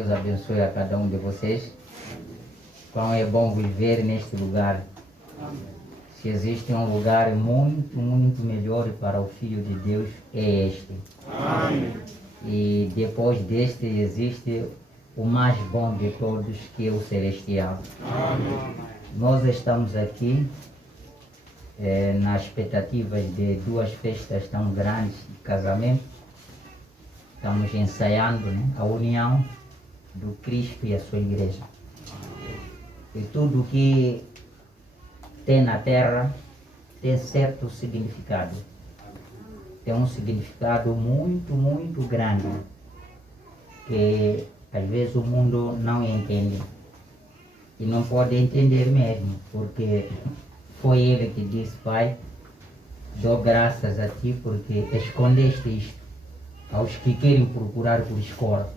Deus abençoe a cada um de vocês. Como é bom viver neste lugar. Se existe um lugar muito, muito melhor para o Filho de Deus, é este. Amém. E depois deste existe o mais bom de todos, que é o celestial. Amém. Nós estamos aqui nas expectativas de duas festas tão grandes de casamento. Estamos ensaiando, né, a união do Cristo e a sua igreja. E tudo que tem na terra tem certo significado. Tem um significado muito, muito grande, que às vezes o mundo não entende. E não pode entender mesmo, porque foi ele que disse: Pai, dou graças a ti porque escondeste isto aos que querem procurar por escola.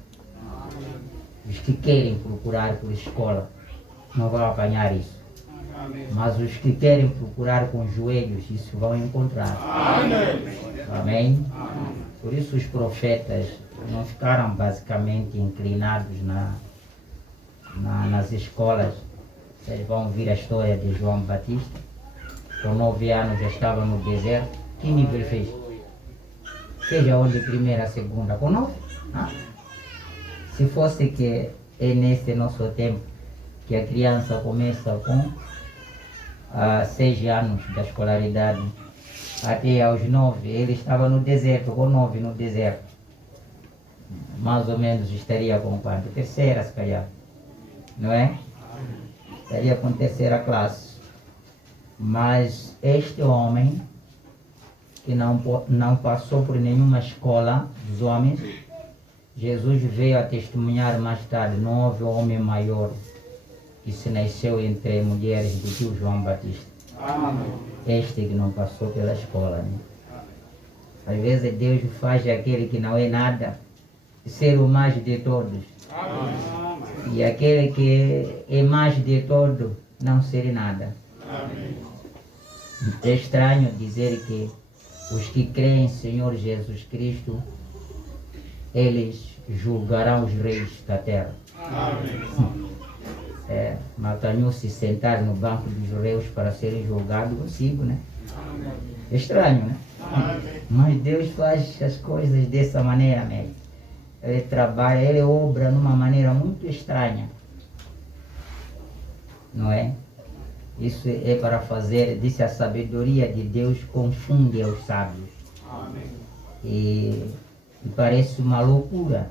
Os que querem procurar por escola não vão apanhar isso. Mas os que querem procurar com joelhos, isso vão encontrar. Amém? Por isso os profetas não ficaram basicamente inclinados nas escolas. Vocês vão ouvir a história de João Batista. Com 9 anos já estava no deserto. Que nível fez? Seja onde primeira, segunda, com 9? Se fosse que é nesse nosso tempo que a criança começa com 6 anos da escolaridade, até aos 9, ele estava no deserto, com 9 no deserto. Mais ou menos estaria com quanto? Terceira, se calhar. Não é? Estaria com terceira classe. Mas este homem, que não passou por nenhuma escola dos homens, Jesus veio a testemunhar mais tarde: não houve homem maior que se nasceu entre mulheres do que o João Batista. Amém. Este que não passou pela escola, né? Às vezes Deus faz aquele que não é nada ser o mais de todos. Amém. E aquele que é mais de todo não ser nada. Amém. É estranho dizer que os que creem em Senhor Jesus Cristo, eles julgarão os reis da terra. Amém. Matanhou-se sentar no banco dos reis para serem julgados consigo, né? É estranho, né? Mas Deus faz as coisas dessa maneira mesmo. Ele trabalha, ele obra de uma maneira muito estranha. Não é? Isso é para fazer, disse: a sabedoria de Deus confunde os sábios. Amém. E parece uma loucura.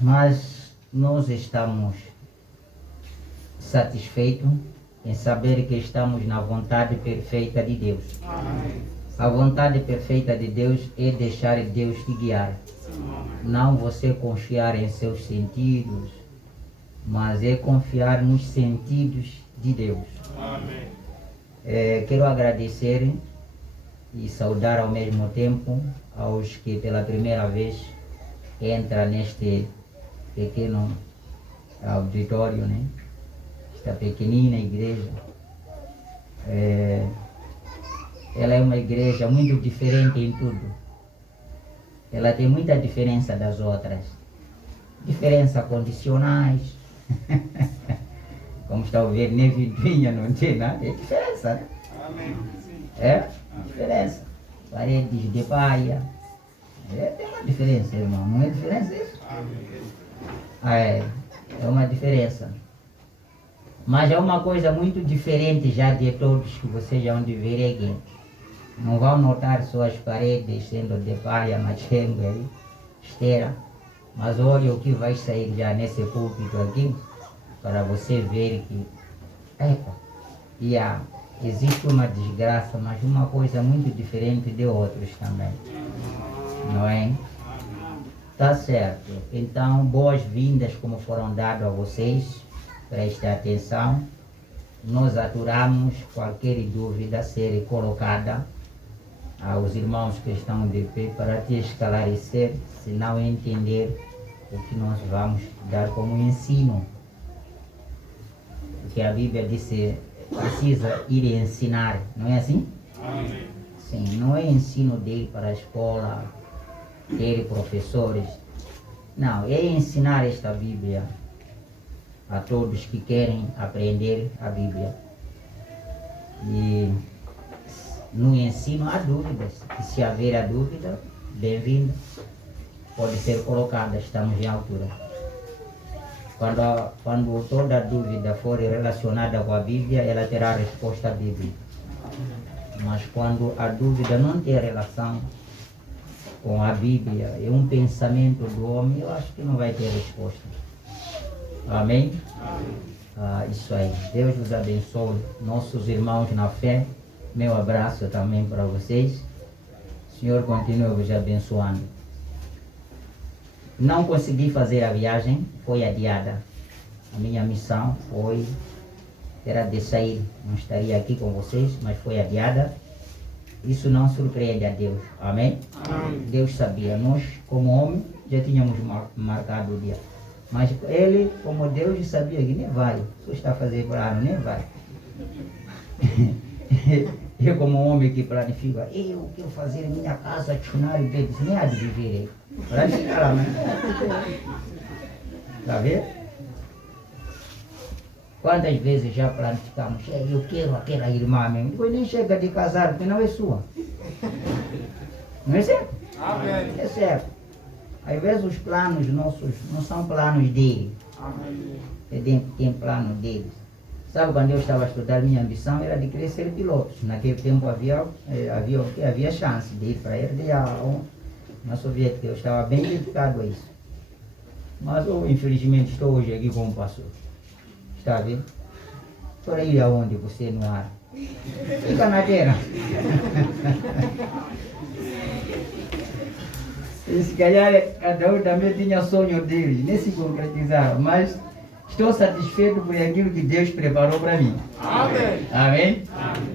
Mas nós estamos satisfeitos em saber que estamos na vontade perfeita de Deus. Amém. A vontade perfeita de Deus é deixar Deus te guiar. Não você confiar em seus sentidos, mas é confiar nos sentidos de Deus. Amém. Quero agradecer e saudar ao mesmo tempo aos que pela primeira vez entram neste pequeno auditório, né? Esta pequenina igreja. Ela é uma igreja muito diferente em tudo. Ela tem muita diferença das outras. Diferença condicionais. Como está a ver, nem vidinha não tem nada. É diferença, né? Amém. É diferença. Paredes de paia. Tem uma diferença, irmão. Não é diferença isso? Amém. É uma diferença. Mas é uma coisa muito diferente já de todos que vocês já vão ver aqui. Não vão notar só as paredes sendo de palha, machengue aí, esteira. Mas olha o que vai sair já nesse púlpito aqui, para você ver que existe uma desgraça, mas uma coisa muito diferente de outros também. Não é? Tá certo. Então, boas-vindas como foram dadas a vocês. Prestem atenção. Nós aturamos qualquer dúvida ser colocada aos irmãos que estão de pé para te esclarecer, se não entender o que nós vamos dar como ensino. Porque a Bíblia disse: precisa ir ensinar, não é assim? Amém. Sim, não é ensino de ir para a escola, ter professores. Não, é ensinar esta Bíblia a todos que querem aprender a Bíblia. E no ensino há dúvidas. E se haver a dúvida, bem-vindo. Pode ser colocada, estamos em altura. Quando toda dúvida for relacionada com a Bíblia, ela terá resposta bíblica. Mas quando a dúvida não tem relação com a Bíblia, é um pensamento do homem, eu acho que não vai ter resposta. Amém? Isso aí. Deus vos abençoe. Nossos irmãos na fé, meu abraço também para vocês. O Senhor continue vos abençoando. Não consegui fazer a viagem, foi adiada. A minha missão era de sair, não estaria aqui com vocês, mas foi adiada. Isso não surpreende a Deus. Amém? Amém. Deus sabia. Nós, como homem, já tínhamos marcado o dia. Mas ele, como Deus, sabia que nem vai. Se está fazendo plano, nem vai. Eu, como homem que planifica, eu quero fazer minha casa, tchunar e beber, nem há de viver. Planifica lá, né? Está vendo? Quantas vezes já planificamos, eu quero aquela irmã mesmo. Depois nem chega de casar, porque não é sua. Não é certo? Amém. É certo. Às vezes os planos nossos não são planos dele. Amém. Tem plano deles. Sabe, quando eu estava a estudar, minha ambição era de querer ser piloto. Naquele tempo havia chance de ir para a RDA, na soviética. Eu estava bem dedicado a isso. Mas eu, infelizmente, estou hoje aqui como pastor. Está vendo? Para ir aonde você não há. Fica na terra. E se calhar cada um também tinha sonho dele, nem se concretizaram, mas estou satisfeito por aquilo que Deus preparou para mim. Amém. Amém?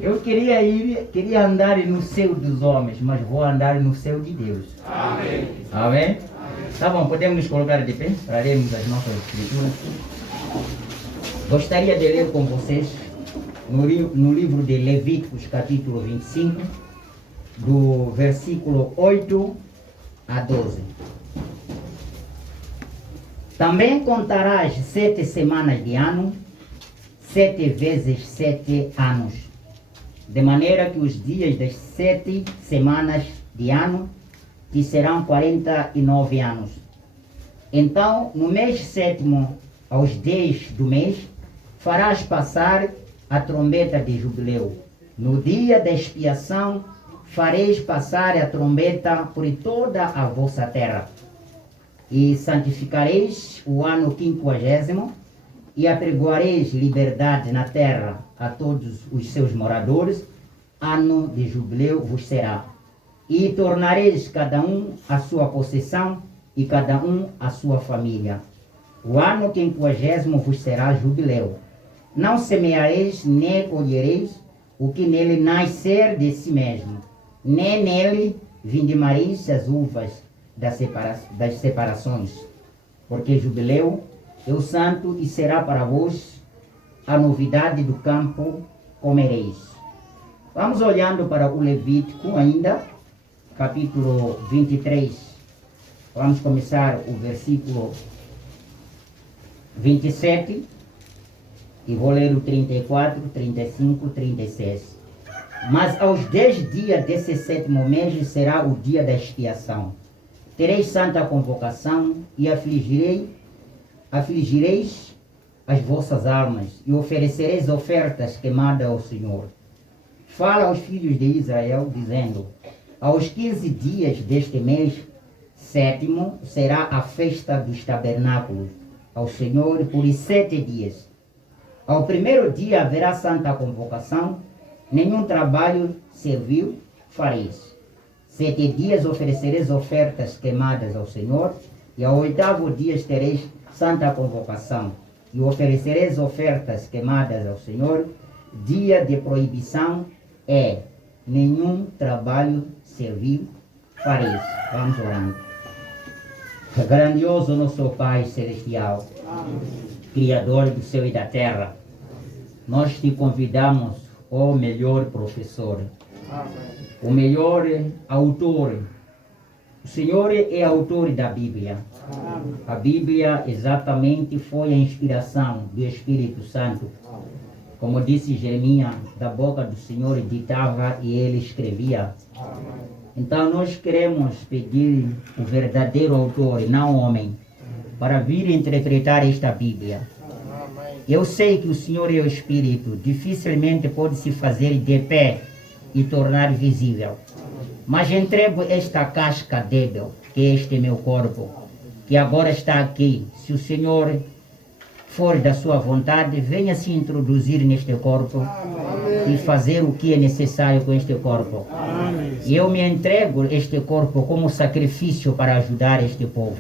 Eu queria andar no céu dos homens, mas vou andar no céu de Deus. Amém. Amém? Tá bom, podemos nos colocar de pé para lermos as nossas escrituras. Gostaria de ler com vocês no livro de Levíticos, capítulo 25, do versículo 8 a 12. Também contarás 7 semanas de ano, 7 vezes 7 anos, de maneira que os dias das 7 semanas de ano te serão 49 anos. Então, no mês 7º, aos 10 do mês, farás passar a trombeta de jubileu. No dia da expiação, fareis passar a trombeta por toda a vossa terra. E santificareis o ano 50º, e apregoareis liberdade na terra a todos os seus moradores. Ano de jubileu vos será. E tornareis cada um a sua possessão, e cada um a sua família. O ano 50º vos será jubileu. Não semeareis, nem colhereis o que nele nascer de si mesmo, nem nele vindimareis as uvas das separações, porque jubileu é o santo e será para vós a novidade do campo comereis. Vamos olhando para o Levítico ainda, capítulo 23. Vamos começar o versículo 27 e vou ler o 34, 35, 36. Mas aos 10 dias desse 7º mês será o dia da expiação. Tereis santa convocação e afligireis as vossas almas e oferecereis ofertas queimadas ao Senhor. Fala aos filhos de Israel, dizendo: aos 15 dias deste mês 7º será a festa dos tabernáculos ao Senhor por 7 dias. Ao primeiro dia haverá santa convocação, nenhum trabalho servil fareis. 7 dias oferecereis ofertas queimadas ao Senhor, e ao 8º dia tereis santa convocação, e oferecereis ofertas queimadas ao Senhor. Dia de proibição é nenhum trabalho servil fareis. Vamos orando. Grandioso nosso Pai Celestial, Criador do céu e da terra, nós te convidamos, ó melhor professor, o melhor autor O Senhor é autor da Bíblia. A Bíblia exatamente foi a inspiração do Espírito Santo. Como disse Jeremias, da boca do Senhor ditava e ele escrevia. Então nós queremos pedir o verdadeiro autor, não o homem, para vir interpretar esta Bíblia. Eu sei que o Senhor é o Espírito, dificilmente pode se fazer de pé e tornar visível. Mas entrego esta casca débil, que é este meu corpo, que agora está aqui. Se o Senhor for da sua vontade, venha se introduzir neste corpo e fazer o que é necessário com este corpo. E eu me entrego este corpo como sacrifício para ajudar este povo.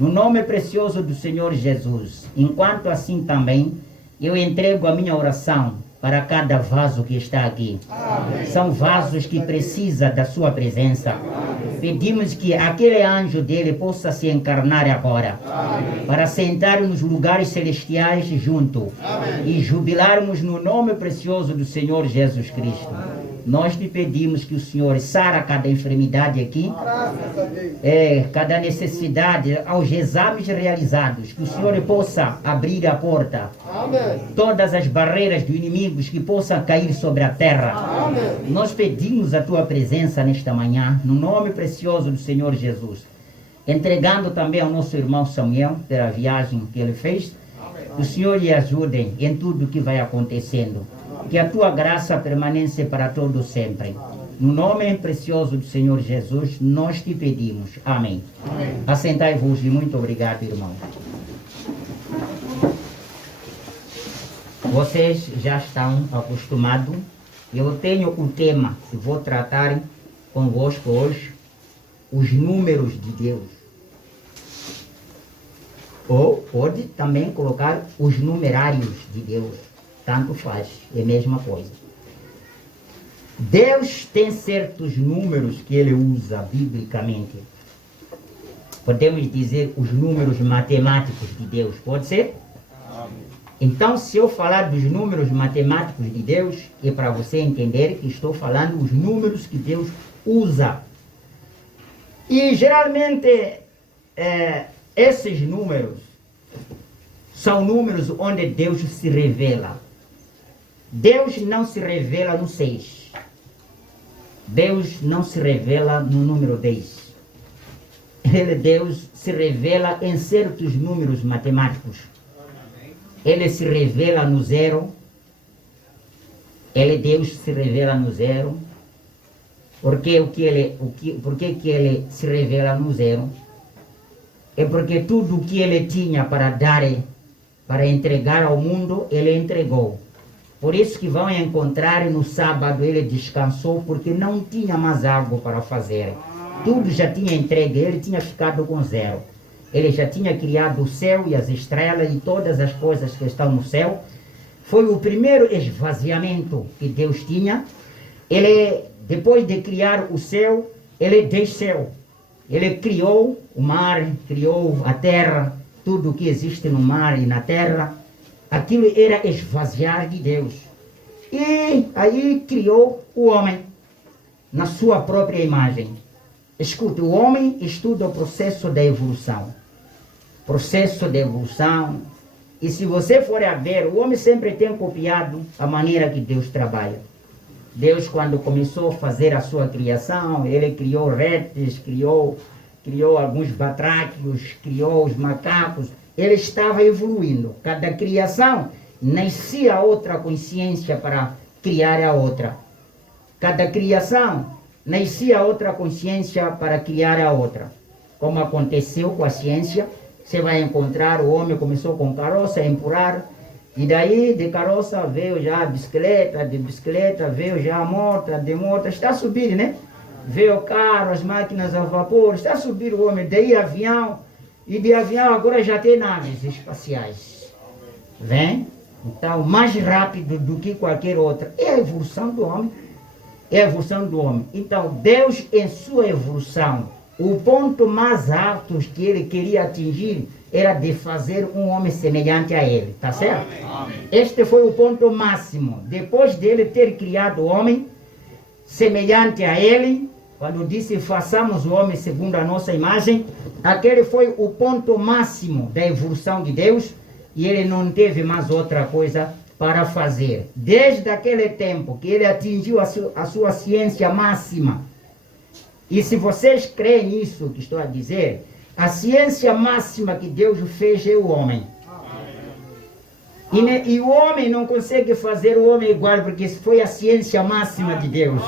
No nome precioso do Senhor Jesus, enquanto assim também, eu entrego a minha oração para cada vaso que está aqui. São vasos que precisam da sua presença. Pedimos que aquele anjo dele possa se encarnar agora, para sentar nos lugares celestiais junto e jubilarmos no nome precioso do Senhor Jesus Cristo. Nós te pedimos que o Senhor sara cada enfermidade aqui, cada necessidade, aos exames realizados, que o Senhor possa abrir a porta, todas as barreiras do inimigo que possam cair sobre a terra. Nós pedimos a tua presença nesta manhã, no nome precioso do Senhor Jesus, entregando também ao nosso irmão Samuel pela viagem que ele fez. Que o Senhor lhe ajude em tudo que vai acontecendo. Que a tua graça permaneça para todos sempre. No nome precioso do Senhor Jesus, nós te pedimos. Amém. Assentai-vos e muito obrigado, irmão. Vocês já estão acostumados. Eu tenho um tema que vou tratar convosco hoje. Os números de Deus. Ou pode também colocar os numerários de Deus. Tanto faz, é a mesma coisa. Deus tem certos números que ele usa biblicamente. Podemos dizer os números matemáticos de Deus, pode ser? Então, se eu falar dos números matemáticos de Deus, é para você entender que estou falando os números que Deus usa. E geralmente, esses números são números onde Deus se revela. Deus não se revela no 6. Deus não se revela no número 10. Deus se revela em certos números matemáticos. Ele se revela no 0. Deus se revela no 0. Por que ele se revela no 0? É porque tudo o que ele tinha para dar, para entregar ao mundo, ele entregou. Por isso que vão encontrar no sábado, ele descansou, porque não tinha mais algo para fazer. Tudo já tinha entregue, ele tinha ficado com 0. Ele já tinha criado o céu e as estrelas e todas as coisas que estão no céu. Foi o primeiro esvaziamento que Deus tinha. Ele, depois de criar o céu, ele desceu. Ele criou o mar, criou a terra, tudo o que existe no mar e na terra. Aquilo era esvaziar de Deus. E aí criou o homem, na sua própria imagem. Escute, o homem estuda o processo da evolução. Processo de evolução. E se você for a ver, o homem sempre tem copiado a maneira que Deus trabalha. Deus, quando começou a fazer a sua criação, ele criou répteis, criou alguns batráquios, criou os macacos. Ele estava evoluindo. Cada criação nascia outra consciência para criar a outra. Cada criação nascia outra consciência para criar a outra. Como aconteceu com a ciência, você vai encontrar o homem começou com carroça a empurrar, e daí de carroça veio já a bicicleta, de bicicleta veio já a moto, de moto, está a subir, né? Veio o carro, as máquinas a vapor, está a subir o homem, daí avião, e de avião agora já tem naves espaciais. Vem? Então, mais rápido do que qualquer outra. É a evolução do homem. É a evolução do homem. Então, Deus, em sua evolução, o ponto mais alto que ele queria atingir era de fazer um homem semelhante a ele. Tá certo? Amém. Este foi o ponto máximo. Depois dele ter criado o homem semelhante a ele, quando disse façamos o homem segundo a nossa imagem, aquele foi o ponto máximo da evolução de Deus e ele não teve mais outra coisa para fazer. Desde aquele tempo que ele atingiu a sua ciência máxima. E se vocês creem nisso que estou a dizer, a ciência máxima que Deus fez é o homem. E o homem não consegue fazer o homem igual, porque foi a ciência máxima de Deus.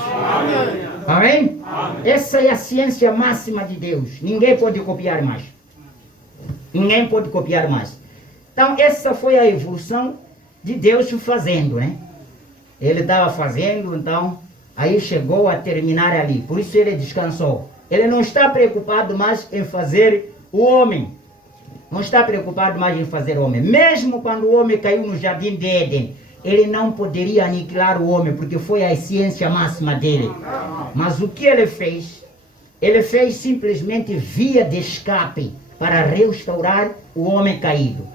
Amém? Essa é a ciência máxima de Deus. Ninguém pode copiar mais. Ninguém pode copiar mais. Então, essa foi a evolução de Deus fazendo, né? Ele estava fazendo, então, aí chegou a terminar ali. Por isso ele descansou. Ele não está preocupado mais em fazer o homem. Não está preocupado mais em fazer o homem. Mesmo quando o homem caiu no jardim de Éden, ele não poderia aniquilar o homem, porque foi a ciência máxima dele. Mas o que ele fez? Ele fez simplesmente via de escape para restaurar o homem caído.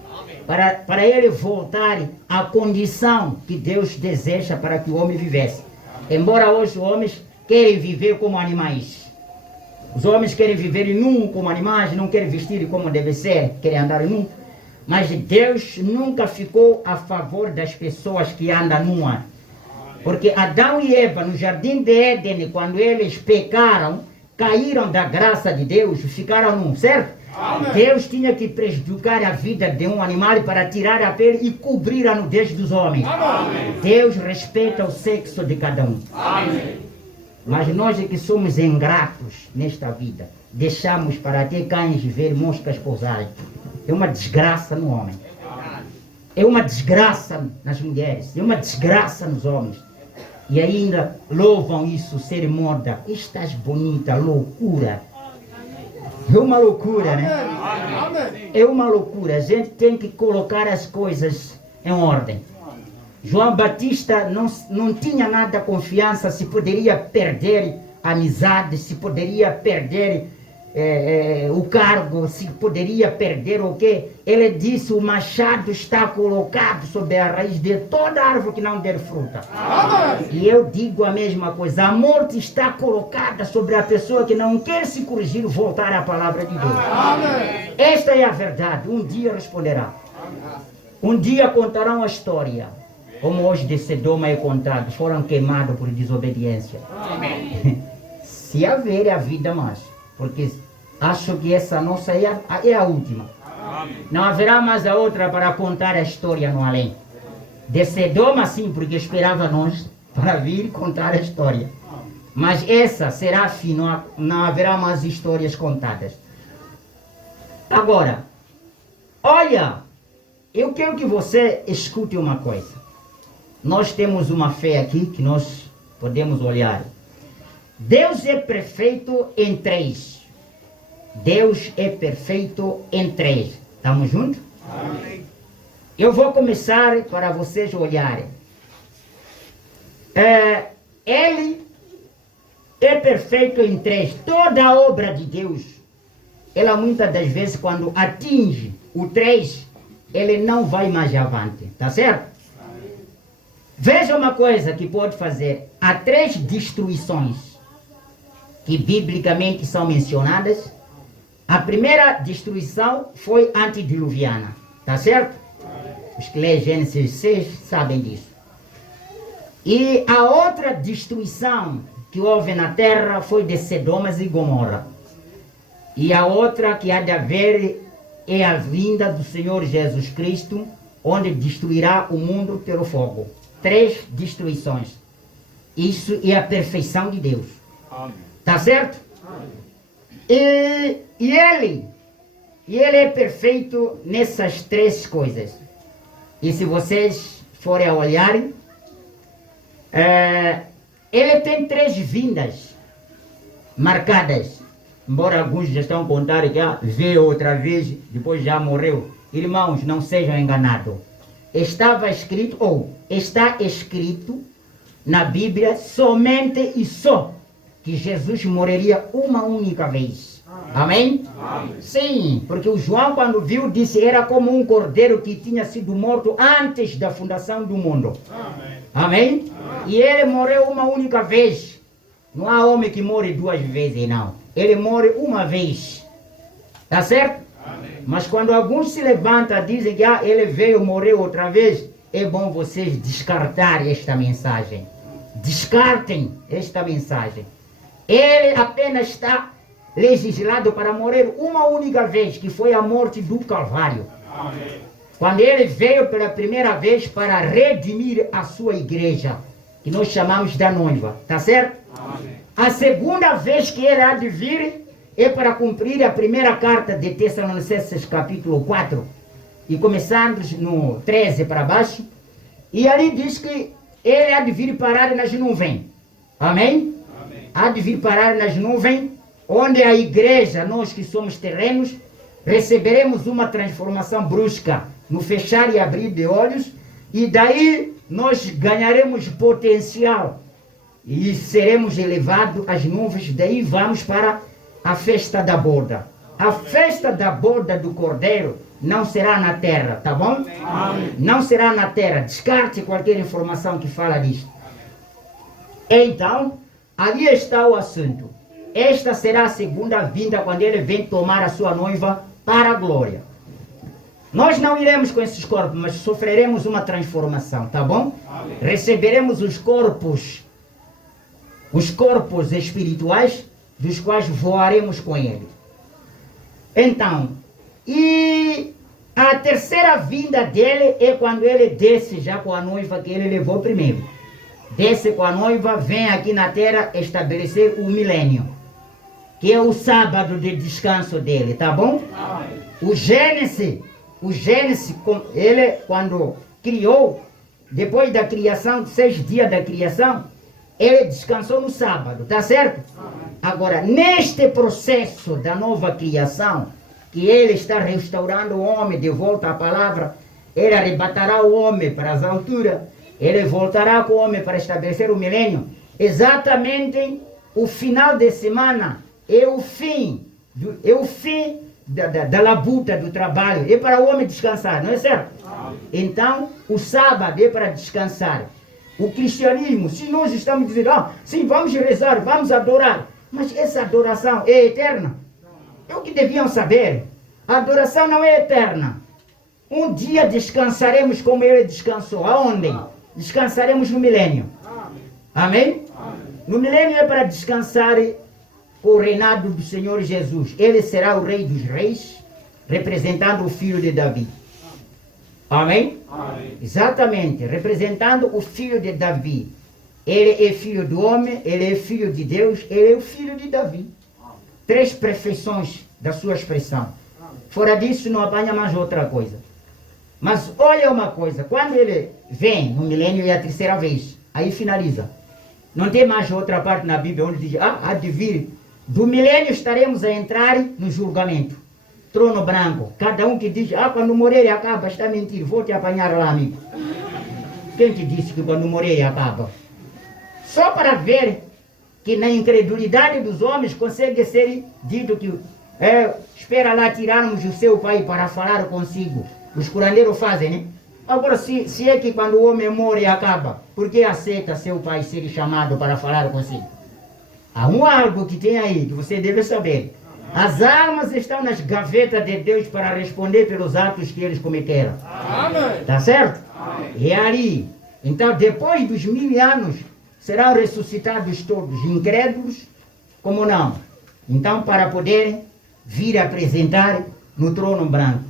Para ele voltar à condição que Deus deseja para que o homem vivesse. Embora hoje os homens querem viver como animais. Os homens querem viver nu como animais, não querem vestir como deve ser, querem andar nu. Mas Deus nunca ficou a favor das pessoas que andam nuas. Porque Adão e Eva, no jardim de Éden, quando eles pecaram, caíram da graça de Deus, ficaram nus, certo? Amém. Deus tinha que prejudicar a vida de um animal para tirar a pele e cobrir a nudez dos homens. Amém. Deus respeita o sexo de cada um. Amém. Mas nós que somos ingratos nesta vida, deixamos para até cães ver moscas pousarem. É uma desgraça no homem. É uma desgraça nas mulheres. É uma desgraça nos homens. E ainda louvam isso ser moda. Estás bonita, loucura. É uma loucura, né? É uma loucura. A gente tem que colocar as coisas em ordem. João Batista não tinha nada confiança se poderia perder a amizade, se poderia perder o cargo, se poderia perder o quê? Ele disse, o machado está colocado sobre a raiz de toda árvore que não der fruta. E eu digo a mesma coisa, a morte está colocada sobre a pessoa que não quer se corrigir, voltar à palavra de Deus. Esta é a verdade, um dia responderá. Um dia contarão a história, como hoje de Sodoma é contado, foram queimados por desobediência. Se haver a vida mais, porque acho que essa nossa é a última. Não haverá mais a outra para contar a história no além. De Sodoma sim, porque esperava nós para vir contar a história. Mas essa será fim, não haverá mais histórias contadas. Agora, olha, eu quero que você escute uma coisa. Nós temos uma fé aqui que nós podemos olhar. Deus é perfeito em três. Deus é perfeito em três. Estamos juntos? Amém. Eu vou começar para vocês olharem. Ele é perfeito em três. Toda a obra de Deus, ela muitas das vezes quando atinge o três, ele não vai mais avante. Tá certo? Veja uma coisa que pode fazer. Há três destruições que biblicamente são mencionadas. A primeira destruição foi antediluviana. Tá certo? Os que lêem Gênesis 6 sabem disso. E a outra destruição que houve na terra foi de Sodoma e Gomorra. E a outra que há de haver é a vinda do Senhor Jesus Cristo, onde destruirá o mundo pelo fogo. Três destruições. Isso é a perfeição de Deus. Amém. Tá certo? Amém. E ele é perfeito nessas três coisas. E se vocês forem a olhar, ele tem três vindas marcadas. Embora alguns já estão contando que veio outra vez, depois já morreu. Irmãos, não sejam enganados. Está escrito na Bíblia somente e só que Jesus morreria uma única vez. Amém? Amém? Sim, porque o João quando viu disse era como um cordeiro que tinha sido morto antes da fundação do mundo. Amém? Amém? Amém. E ele morreu uma única vez. Não há homem que morre 2 vezes, não. Ele morre uma vez. Tá certo? Amém. Mas quando alguns se levantam e dizem que ele veio morrer outra vez, é bom vocês descartarem esta mensagem. Descartem esta mensagem. Ele apenas está legislado para morrer uma única vez, que foi a morte do Calvário. Amém. Quando ele veio pela primeira vez para redimir a sua igreja, que nós chamamos da noiva, tá certo? Amém. A segunda vez que ele há de vir é para cumprir a primeira carta de Tessalonicenses capítulo 4, e começando no 13 para baixo, e ali diz que ele há de vir parar nas nuvens. Amém? Amém. Há de vir parar nas nuvens, onde a igreja, nós que somos terrenos, receberemos uma transformação brusca no fechar e abrir de olhos, e daí nós ganharemos potencial e seremos elevados às nuvens. Daí vamos para a festa da boda. A festa da boda do Cordeiro não será na terra, tá bom? Amém. Não será na terra. Descarte qualquer informação que fala disto. Então, ali está o assunto. Esta será a segunda vinda, quando ele vem tomar a sua noiva para a glória. Nós não iremos com esses corpos, mas sofreremos uma transformação, tá bom? Amém. Receberemos os corpos espirituais, dos quais voaremos com ele. Então, e a terceira vinda dele é quando ele desce já com a noiva que ele levou primeiro. Desce com a noiva, vem aqui na terra estabelecer o milênio, que é o sábado de descanso dele, tá bom? Amém. O Gênesis, ele quando criou, depois da criação, 6 dias da criação, ele descansou no sábado, tá certo? Agora, neste processo da nova criação, que ele está restaurando o homem de volta à palavra, ele arrebatará o homem para as alturas, ele voltará com o homem para estabelecer o milênio. Exatamente o final de semana é o fim da labuta, do trabalho, é para o homem descansar, não é certo? Então, o sábado é para descansar. O cristianismo, se nós estamos dizendo, sim, vamos rezar, vamos adorar, mas essa adoração é eterna? É o que deviam saber. A adoração não é eterna. Um dia descansaremos como ele descansou. Aonde? Descansaremos no milênio. Amém? No milênio é para descansar o reinado do Senhor Jesus. Ele será o Rei dos Reis, representando o filho de Davi. Amém? Amém. Exatamente, representando o filho de Davi. Ele é filho do homem, ele é filho de Deus, ele é o filho de Davi. 3 perfeições da sua expressão. Fora disso não apanha mais outra coisa. Mas olha uma coisa, quando ele vem no milênio é a terceira vez, aí finaliza. Não tem mais outra parte na Bíblia onde diz, há de vir. Do milênio estaremos a entrar no julgamento. Trono branco. Cada um que diz, quando morrer acaba, está mentindo. Vou te apanhar lá, amigo. Quem te disse que quando morrer acaba? Só para ver que na incredulidade dos homens consegue ser dito que espera lá tirarmos o seu pai para falar consigo. Os curandeiros fazem, né? Agora, se é que quando o homem morre acaba, por que aceita seu pai ser chamado para falar consigo? Há algo que tem aí que você deve saber. As almas estão nas gavetas de Deus para responder pelos atos que eles cometeram. Amém. Tá certo? Amém. E ali, então depois dos 1000 anos, serão ressuscitados todos, incrédulos, como não. Então, para poderem vir apresentar no trono branco.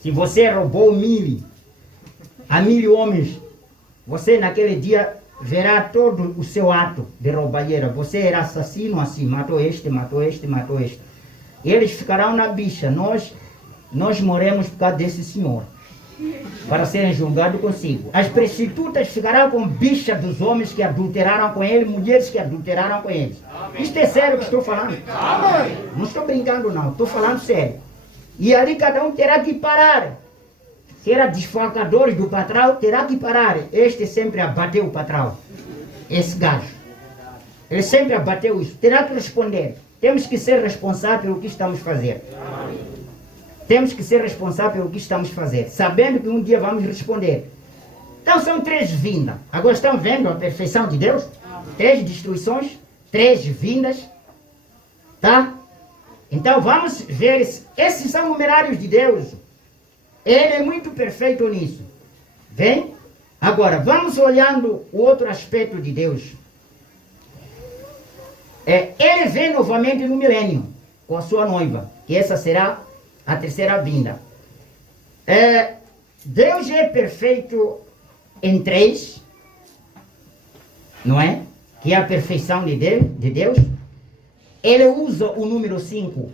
Se você roubou 1000, a 1000 homens, você naquele dia verá todo o seu ato de roubalheira. Você era assassino assim, matou este, matou este, matou este. Eles ficarão na bicha. Nós morremos por causa desse senhor, para serem julgados consigo. As prostitutas ficarão com bicha dos homens que adulteraram com ele, mulheres que adulteraram com eles. Isto é sério que estou falando. Amém. Não estou brincando não, estou falando sério. E ali cada um terá que parar. Se era desfalcador do patrão, terá que parar. Este sempre abateu o patrão. Esse gajo. Ele sempre abateu isso. Terá que responder. Temos que ser responsáveis pelo que estamos fazendo. Temos que ser responsáveis pelo que estamos fazendo, sabendo que um dia vamos responder. Então são 3 vindas. Agora estão vendo a perfeição de Deus? 3 destruições, 3 vindas, tá? Então vamos ver, esses são numerários de Deus. Ele é muito perfeito nisso. Vem? Agora, vamos olhando o outro aspecto de Deus. Ele vem novamente no milênio, com a sua noiva, que essa será a terceira vinda. Deus é perfeito em 3, não é? Que é a perfeição de Deus. Ele usa o número 5,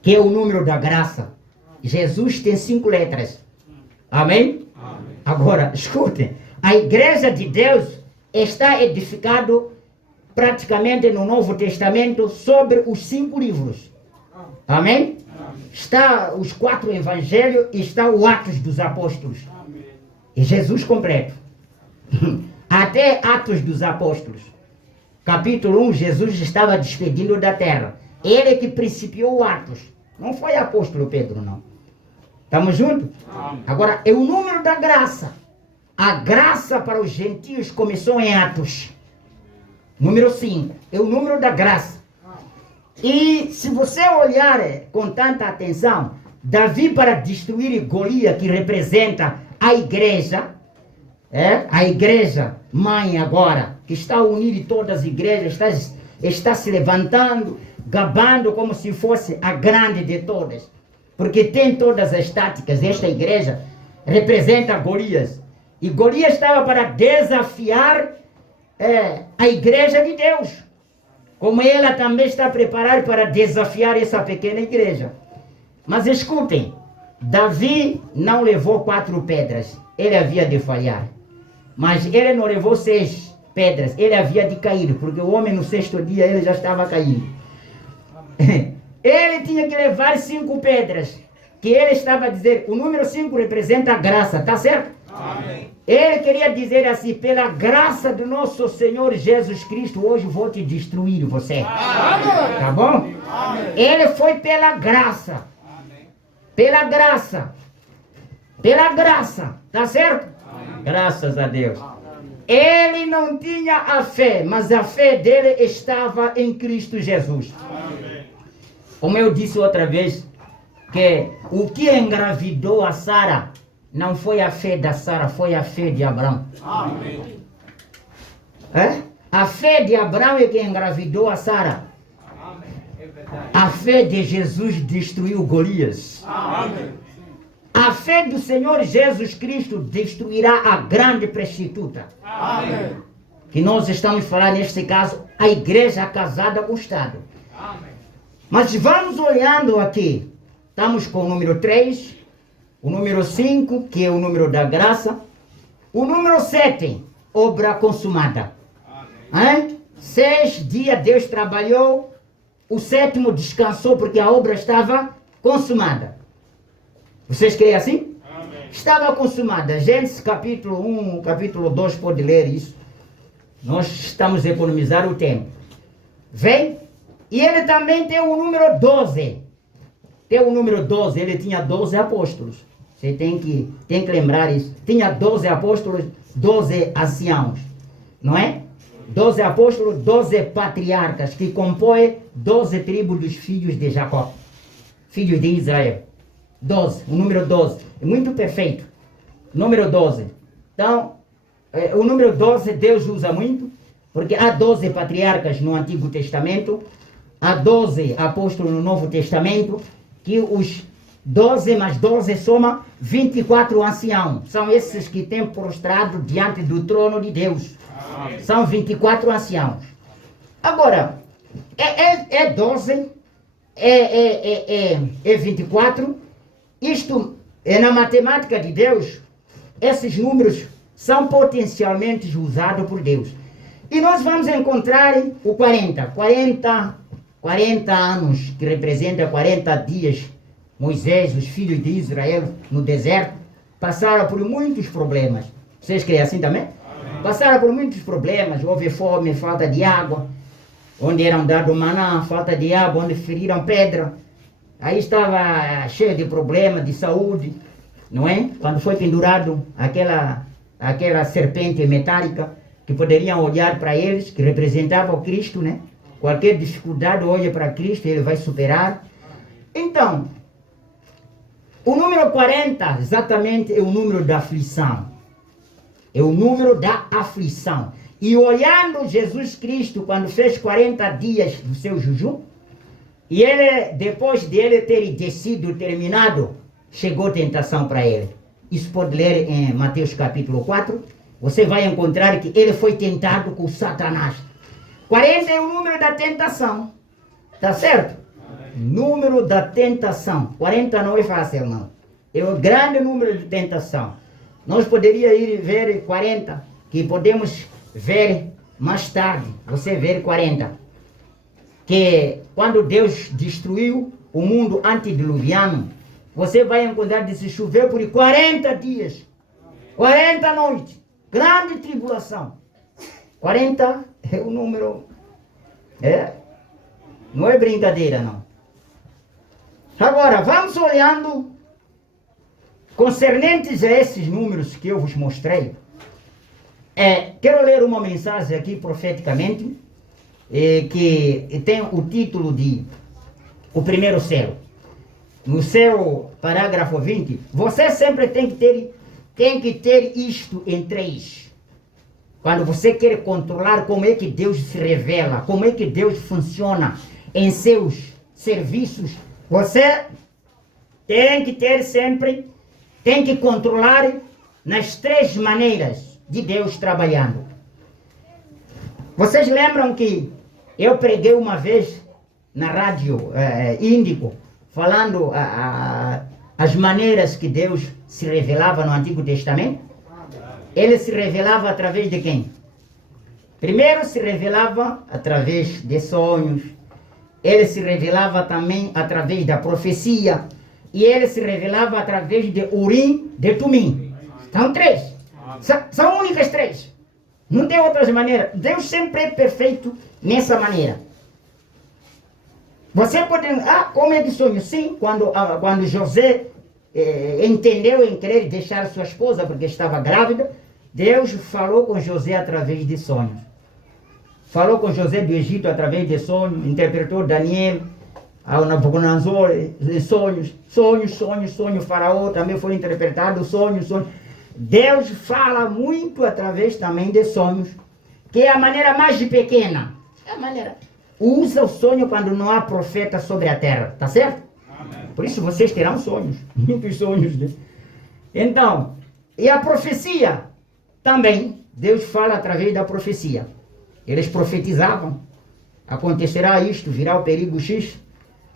que é o número da graça. Jesus tem 5 letras. Amém? Amém. Agora, escutem. A igreja de Deus está edificada praticamente no Novo Testamento sobre os 5 livros. Amém? Amém. Está os 4 evangelhos e está o Atos dos Apóstolos. Amém. E Jesus completo. Até Atos dos Apóstolos. Capítulo 1, Jesus estava despedindo da terra. Ele que principiou o Atos. Não foi apóstolo Pedro, não. Estamos juntos? Amém. Agora, é o número da graça. A graça para os gentios começou em Atos. Número 5. É o número da graça. E se você olhar com tanta atenção, Davi para destruir Golias, que representa a igreja, a igreja mãe agora, que está a unir todas as igrejas, está se levantando, gabando como se fosse a grande de todas. Porque tem todas as táticas. Esta igreja representa Golias. E Golias estava para desafiar a igreja de Deus. Como ela também está preparada para desafiar essa pequena igreja. Mas escutem, Davi não levou 4 pedras. Ele havia de falhar. Mas ele não levou 6 pedras. Ele havia de cair, porque o homem no 6º dia ele já estava caindo. Ele tinha que levar 5 pedras. Que ele estava a dizer, o número 5 representa a graça, tá certo? Amém. Ele queria dizer assim, pela graça do nosso Senhor Jesus Cristo, hoje vou te destruir você. Amém. Tá bom? Amém. Ele foi pela graça. Amém. Pela graça. Pela graça, tá certo? Amém. Graças a Deus. Amém. Ele não tinha a fé, mas a fé dele estava em Cristo Jesus. Amém. Como eu disse outra vez, que o que engravidou a Sara não foi a fé da Sara, foi a fé de Abraão. Amém. A fé de Abraão é que engravidou a Sara. Amém. É verdade. A fé de Jesus destruiu Golias. Amém. A fé do Senhor Jesus Cristo destruirá a grande prostituta. Amém. Que nós estamos falando neste caso, a igreja casada com o Estado. Amém. Mas vamos olhando aqui. Estamos com o número 3, o número 5, que é o número da graça, o número 7, obra consumada. 6 dias Deus trabalhou, o 7º descansou porque a obra estava consumada. Vocês creem assim? Amém. Estava consumada. Gênesis capítulo 1, capítulo 2, pode ler isso. Nós estamos a economizar o tempo. Vem? E ele também tem o número 12. Tem o número 12, ele tinha 12 apóstolos. Você tem que lembrar isso. Tinha 12 apóstolos, 12 anciãos. Não é? 12 apóstolos, 12 patriarcas, que compõem 12 tribos dos filhos de Jacó. Filhos de Israel. 12, o número 12. É muito perfeito. Número 12. Então, o número 12 Deus usa muito, porque há 12 patriarcas no Antigo Testamento, há 12 apóstolos no Novo Testamento, que os 12 mais 12 soma 24 anciãos. São esses que têm prostrado diante do trono de Deus. Amém. São 24 anciãos. Agora, 12, é 24. Isto é na matemática de Deus. Esses números são potencialmente usados por Deus. E nós vamos encontrar o 40 anos, que representa 40 dias. Moisés, os filhos de Israel no deserto, passaram por muitos problemas. Vocês creem assim também? Amém. Passaram por muitos problemas. Houve fome, falta de água, onde eram dado maná, falta de água, onde feriram pedra. Aí estava cheio de problemas de saúde, não é? Quando foi pendurado aquela serpente metálica, que poderiam olhar para eles, que representavam Cristo, né? Qualquer dificuldade, olha para Cristo, ele vai superar. Então, o número 40 exatamente é o número da aflição. É o número da aflição. E olhando Jesus Cristo, quando fez 40 dias do seu jejum, e ele, depois dele ter descido, terminado, chegou tentação para ele. Isso pode ler em Mateus capítulo 4. Você vai encontrar que ele foi tentado com Satanás. 40 é o número da tentação. Tá certo? Número da tentação. 40 não é fácil, não. É o grande número de tentação. Nós poderíamos ir ver 40, que podemos ver mais tarde. Você ver 40. Que quando Deus destruiu o mundo antediluviano, você vai encontrar de se chover por 40 dias. 40 noites. Grande tribulação. 40 é o número. Não é brincadeira, não. Agora, vamos olhando concernentes a esses números que eu vos mostrei. Quero ler uma mensagem aqui profeticamente, que tem o título de O Primeiro Céu. No seu parágrafo 20, você sempre tem que ter isto em 3. Quando você quer controlar como é que Deus se revela, como é que Deus funciona em seus serviços, você tem que ter sempre, tem que controlar nas 3 maneiras de Deus trabalhando. Vocês lembram que eu preguei uma vez na rádio Índico, falando as maneiras que Deus se revelava no Antigo Testamento? Ele se revelava através de quem? Primeiro se revelava através de sonhos. Ele se revelava também através da profecia. E ele se revelava através de Urim, de Tumim. São 3. São únicas 3. Não tem outras maneiras. Deus sempre é perfeito nessa maneira. Você pode... como é de sonho? Sim, quando José entendeu em querer deixar sua esposa porque estava grávida, Deus falou com José através de sonhos. Falou com José do Egito através de sonhos, interpretou Daniel, ao Nabucodonosor, sonhos, Faraó também foi interpretado, sonhos. Deus fala muito através também de sonhos, que é a maneira mais pequena. Usa o sonho quando não há profeta sobre a terra, tá certo? Amém. Por isso vocês terão sonhos, muitos sonhos. Né? Então, e a profecia também, Deus fala através da profecia. Eles profetizavam, acontecerá isto, virá o perigo X,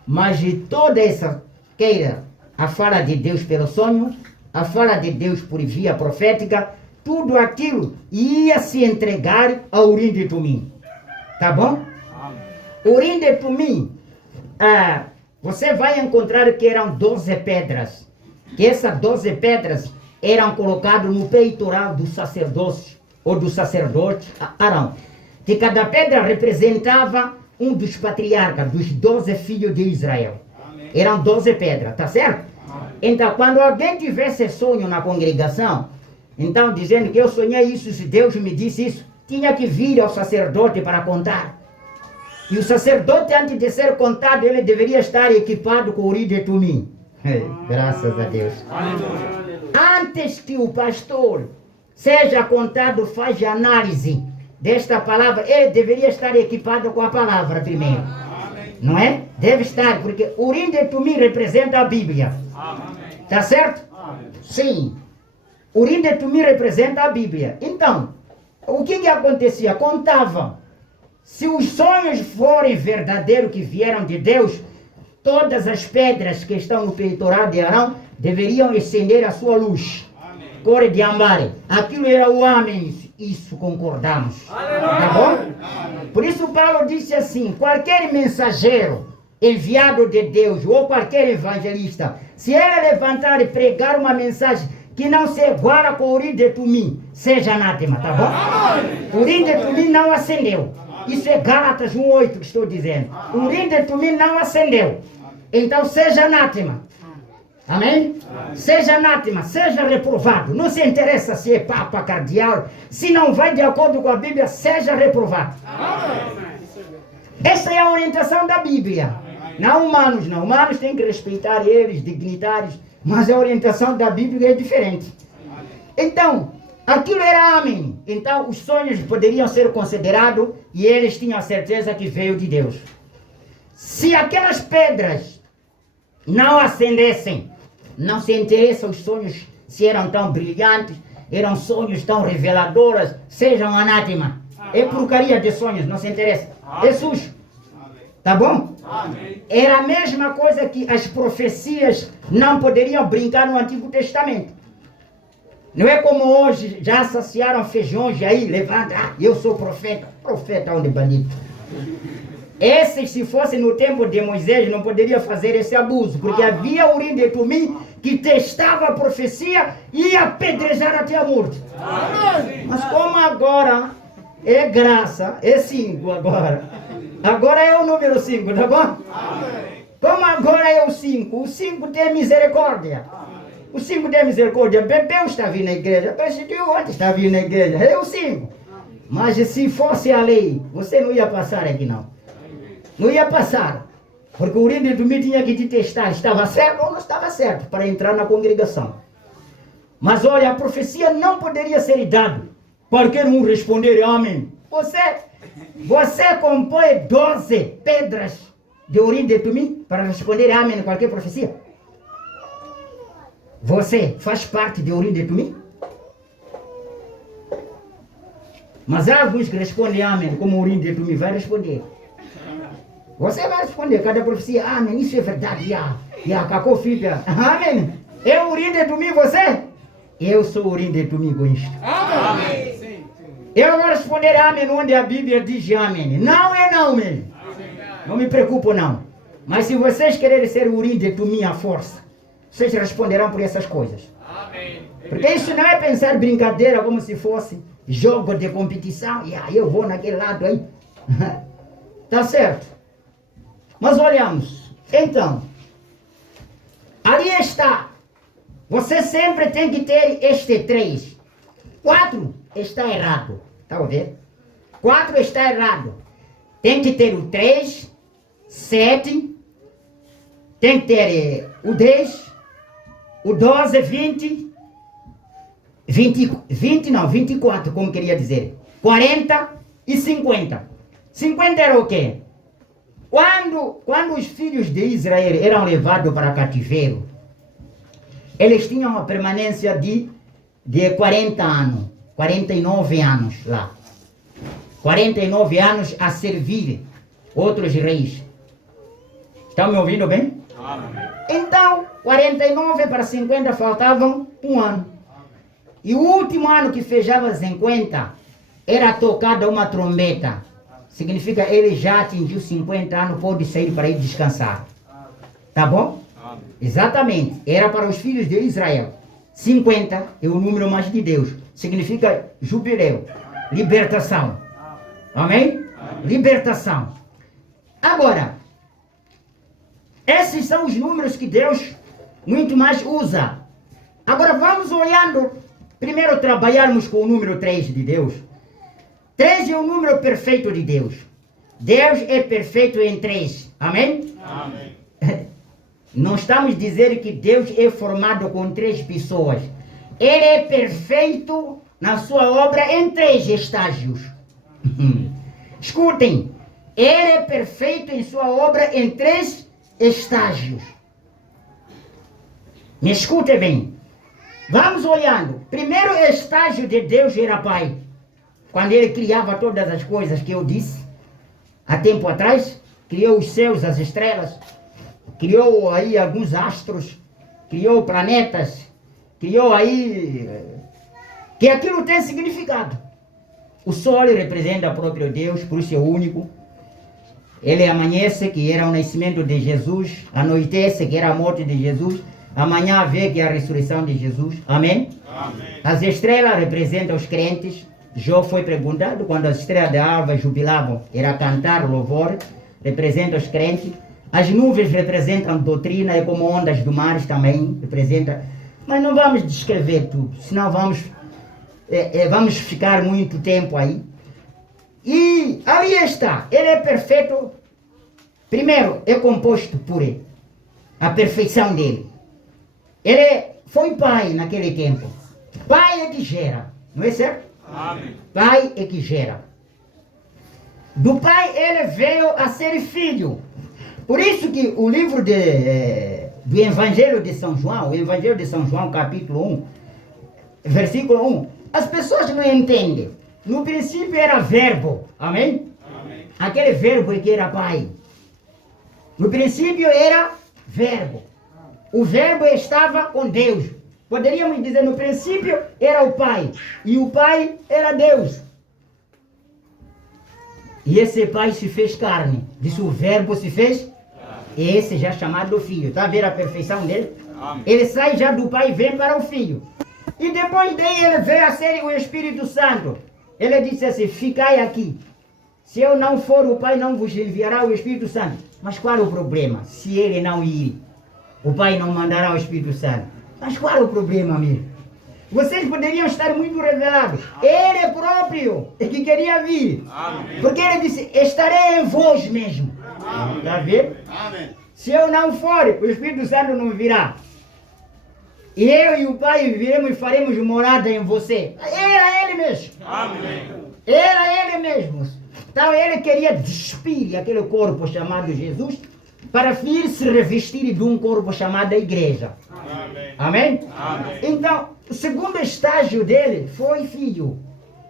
mas de toda essa queira, a fala de Deus pelo sonho, a fala de Deus por via profética, tudo aquilo ia se entregar ao Urim de Tumim. Tá bom? Urim de Tumim, você vai encontrar que eram 12 pedras. Que essas 12 pedras eram colocadas no peitoral do sacerdócio, ou do sacerdote Arão. Que cada pedra representava um dos patriarcas, dos 12 filhos de Israel. Amém. Eram 12 pedras, tá certo? Amém. Então, quando alguém tivesse sonho na congregação, então dizendo que eu sonhei isso, se Deus me disse isso, tinha que vir ao sacerdote para contar. E o sacerdote, antes de ser contado, ele deveria estar equipado com o Urim de Tumim. Graças a Deus. Aleluia. Antes que o pastor seja contado, faz análise desta palavra, ele deveria estar equipado com a palavra primeiro. Amém. Não é? Deve estar, porque o Urim de Tumim representa a Bíblia. Amém. Tá certo? Amém. Sim. O Urim de Tumim representa a Bíblia. Então, o que acontecia? Contavam. Se os sonhos forem verdadeiros que vieram de Deus, todas as pedras que estão no peitoral de Arão deveriam acender a sua luz. Amém. Cor de ambare. Aquilo era o amém. Isso concordamos. Aleluia. Tá bom? Por isso Paulo disse assim, qualquer mensageiro enviado de Deus ou qualquer evangelista, se ele levantar e pregar uma mensagem que não se iguala com o Urim de Tumim, seja anátema, tá bom? O Urim de Tumim não acendeu. Isso é Gálatas 1:8 que estou dizendo. O Urim de Tumim não acendeu. Então seja anátema. Amém? Seja anátema, seja reprovado. Não se interessa se é papa, cardeal. Se não vai de acordo com a Bíblia, seja reprovado. Essa é a orientação da Bíblia. Não humanos, não. Humanos têm que respeitar eles, dignitários. Mas a orientação da Bíblia é diferente. Então, aquilo era amém. Então, os sonhos poderiam ser considerados e eles tinham a certeza que veio de Deus. Se aquelas pedras não acendessem, não se interessa os sonhos se eram tão brilhantes, eram sonhos tão reveladores, sejam anátema. É porcaria de sonhos, não se interessa. É sujo. Tá bom? Era a mesma coisa que as profecias não poderiam brincar no Antigo Testamento. Não é como hoje, já saciaram feijões aí, levanta, eu sou profeta. Profeta onde bandido? Esses, se fosse no tempo de Moisés, não poderia fazer esse abuso, porque havia Urim de Tumim que testava a profecia e ia apedrejar até a morte. Mas como agora é graça, é 5 agora. Agora é o número 5, tá bom? Como agora é o 5 tem misericórdia. O 5 tem misericórdia. Bebeu está vindo na igreja, prostituiu ontem está vindo na igreja. É o 5. Mas se fosse a lei, você não ia passar aqui não. Não ia passar. Porque o Urim de Tumim tinha que te testar. Estava certo ou não estava certo para entrar na congregação. Mas olha, a profecia não poderia ser dada. Por que não responder amém? Você compõe 12 pedras de Urim de Tumim para responder amém em qualquer profecia? Você faz parte de Urim de Tumim? Mas há alguns que respondem amém como Urim de Tumim vai responder. Você vai responder cada profecia, amém, isso é verdade, cacô filha, amém. É o Urim de Tumim você? Eu sou o Urim de Tumim com isto. Amém. Eu vou responder amém onde a Bíblia diz amém. Não é não, amém. Não me preocupo não. Mas se vocês quererem ser o Urim de Tumim à força, vocês responderão por essas coisas. Amém. Porque isso não é pensar brincadeira como se fosse jogo de competição. Eu vou naquele lado aí. Tá certo. Mas olhamos. Então, ali está. Você sempre tem que ter este 3. 4 está errado. Está a ver? 4 está errado. Tem que ter o 3, 7. Tem que ter o 10. O 12, 24, como queria dizer. 40 e 50. 50 era o quê? Quando os filhos de Israel eram levados para cativeiro, eles tinham uma permanência de 40 anos, 49 anos lá. 49 anos a servir outros reis. Estão me ouvindo bem? Amém. Então, 49 para 50 faltavam um ano. E o último ano que fechava 50, era tocada uma trombeta. Significa ele já atingiu 50 anos, pode sair para ir descansar. Tá bom? Amém. Exatamente. Era para os filhos de Israel. 50 é o número mais de Deus. Significa jubileu. Libertação. Amém? Amém. Libertação. Agora, esses são os números que Deus muito mais usa. Agora vamos olhando. Primeiro trabalharmos com o número 3 de Deus. 3 é o número perfeito de Deus. Deus é perfeito em 3. Amém? Amém. Não estamos dizendo que Deus é formado com 3 pessoas. Ele é perfeito na sua obra em 3 estágios. Escutem. Ele é perfeito em sua obra em 3 estágios. Me escute bem. Vamos olhando. Primeiro estágio de Deus era Pai. Quando ele criava todas as coisas que eu disse há tempo atrás, criou os céus, as estrelas, criou aí alguns astros, criou planetas, criou aí que aquilo tem significado. O sol representa o próprio Deus, por isso é único. Ele amanhece, que era o nascimento de Jesus, anoitece, que era a morte de Jesus, amanhã vê que é a ressurreição de Jesus. Amém? Amém. As estrelas representam os crentes. Jó foi perguntado quando as estrelas da alva jubilavam, era cantar louvor, representa os crentes. As nuvens representam doutrina, é como ondas do mar também representam. Mas não vamos descrever tudo, senão vamos ficar muito tempo aí. E ali está, ele é perfeito. Primeiro, é composto por ele, a perfeição dele. Ele foi pai naquele tempo. Pai é que gera, não é certo? Amém. Pai é que gera. Do pai ele veio a ser filho. Por isso que o livro do Evangelho de São João, o Evangelho de São João, capítulo 1, versículo 1, as pessoas não entendem. No princípio era verbo, amém? Amém. Aquele verbo que era pai. No princípio era verbo. O verbo estava com Deus. Poderíamos dizer, no princípio era o pai. E o pai era Deus. E esse pai se fez carne. Disse, o verbo se fez. Esse já é chamado filho. Está a ver a perfeição dele? Amém. Ele sai já do pai e vem para o filho. E depois dele ele veio a ser o Espírito Santo. Ele disse assim, ficai aqui. Se eu não for o pai, não vos enviará o Espírito Santo. Mas qual é o problema? Se ele não ir, o pai não mandará o Espírito Santo. Mas qual é o problema, amigo? Vocês poderiam estar muito revelados. Ele próprio é que queria vir. Amém. Porque ele disse, estarei em vós mesmo. Está vendo? Amém. Se eu não for, o Espírito Santo não virá. E eu e o Pai viremos e faremos morada em você. Era ele mesmo. Amém. Era ele mesmo. Então ele queria despir aquele corpo chamado Jesus para vir se revestir de um corpo chamado igreja. Amém. Amém? Amém. Então, o segundo estágio dele foi filho.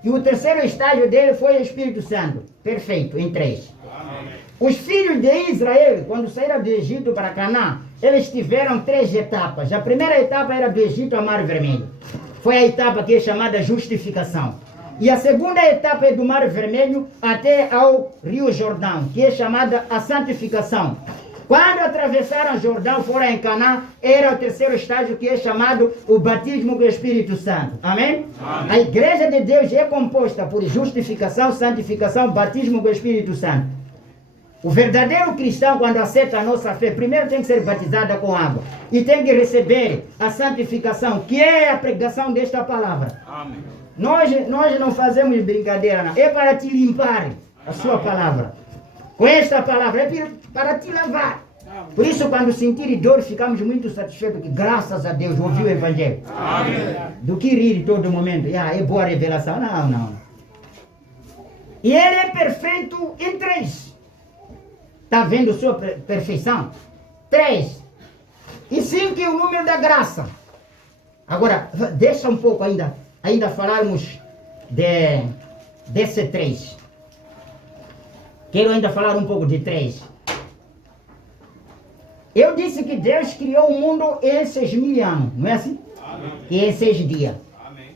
E o terceiro estágio dele foi Espírito Santo. Perfeito, em 3. Amém. Os filhos de Israel, quando saíram do Egito para Canaã, eles tiveram 3 etapas. A primeira etapa era do Egito ao Mar Vermelho. Foi a etapa que é chamada justificação. E a segunda etapa é do Mar Vermelho até ao Rio Jordão, que é chamada a santificação. Quando atravessaram o Jordão, foram em Canaã, era o terceiro estágio que é chamado o batismo com o Espírito Santo. Amém? Amém. A igreja de Deus é composta por justificação, santificação, batismo com o Espírito Santo. O verdadeiro cristão, quando aceita a nossa fé, primeiro tem que ser batizado com água. E tem que receber a santificação, que é a pregação desta palavra. Amém. Nós não fazemos brincadeira, não. É para te limpar a sua palavra. Com esta palavra, é para te lavar. Por isso, quando sentir dor, ficamos muito satisfeitos, porque graças a Deus ouviu o Evangelho. Amém. Do que rir todo momento. É boa revelação. Não. E ele é perfeito em 3. Está vendo sua perfeição? 3. E 5 é o número da graça. Agora, deixa um pouco ainda falarmos desse 3. Quero ainda falar um pouco de 3. Eu disse que Deus criou o mundo em 6.000 anos, não é assim? Amém. E em 6 dias. Amém.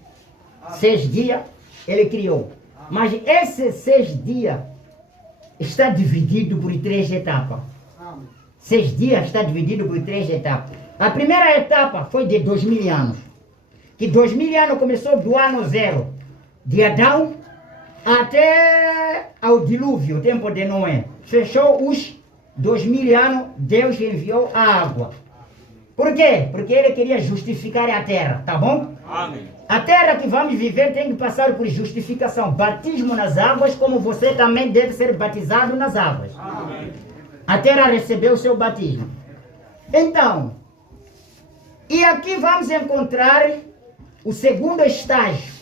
6 dias ele criou. Mas esses 6 dias está dividido por 3 etapas. 6 dias está dividido por 3 etapas. A primeira etapa foi de 2.000 anos. Que 2.000 anos começou do ano 0 de Adão até ao dilúvio, o tempo de Noé. Fechou os 2.000 anos, Deus enviou a água. Por quê? Porque ele queria justificar a terra, tá bom? Amém. A terra que vamos viver tem que passar por justificação, batismo nas águas, como você também deve ser batizado nas águas. Amém. A terra recebeu o seu batismo. Então, e aqui vamos encontrar o segundo estágio.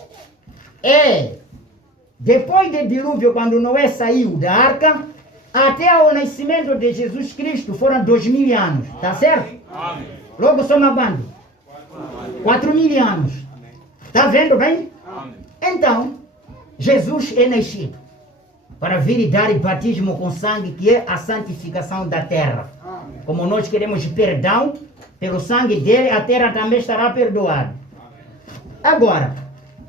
Depois do dilúvio, quando Noé saiu da arca, até o nascimento de Jesus Cristo foram 2.000 anos, tá certo? Amém. Logo soma quanto? 4.000 anos. Tá vendo bem? Amém. Então, Jesus é nascido para vir e dar batismo com sangue, que é a santificação da terra. Como nós queremos perdão, pelo sangue dele, a terra também estará perdoada. Agora,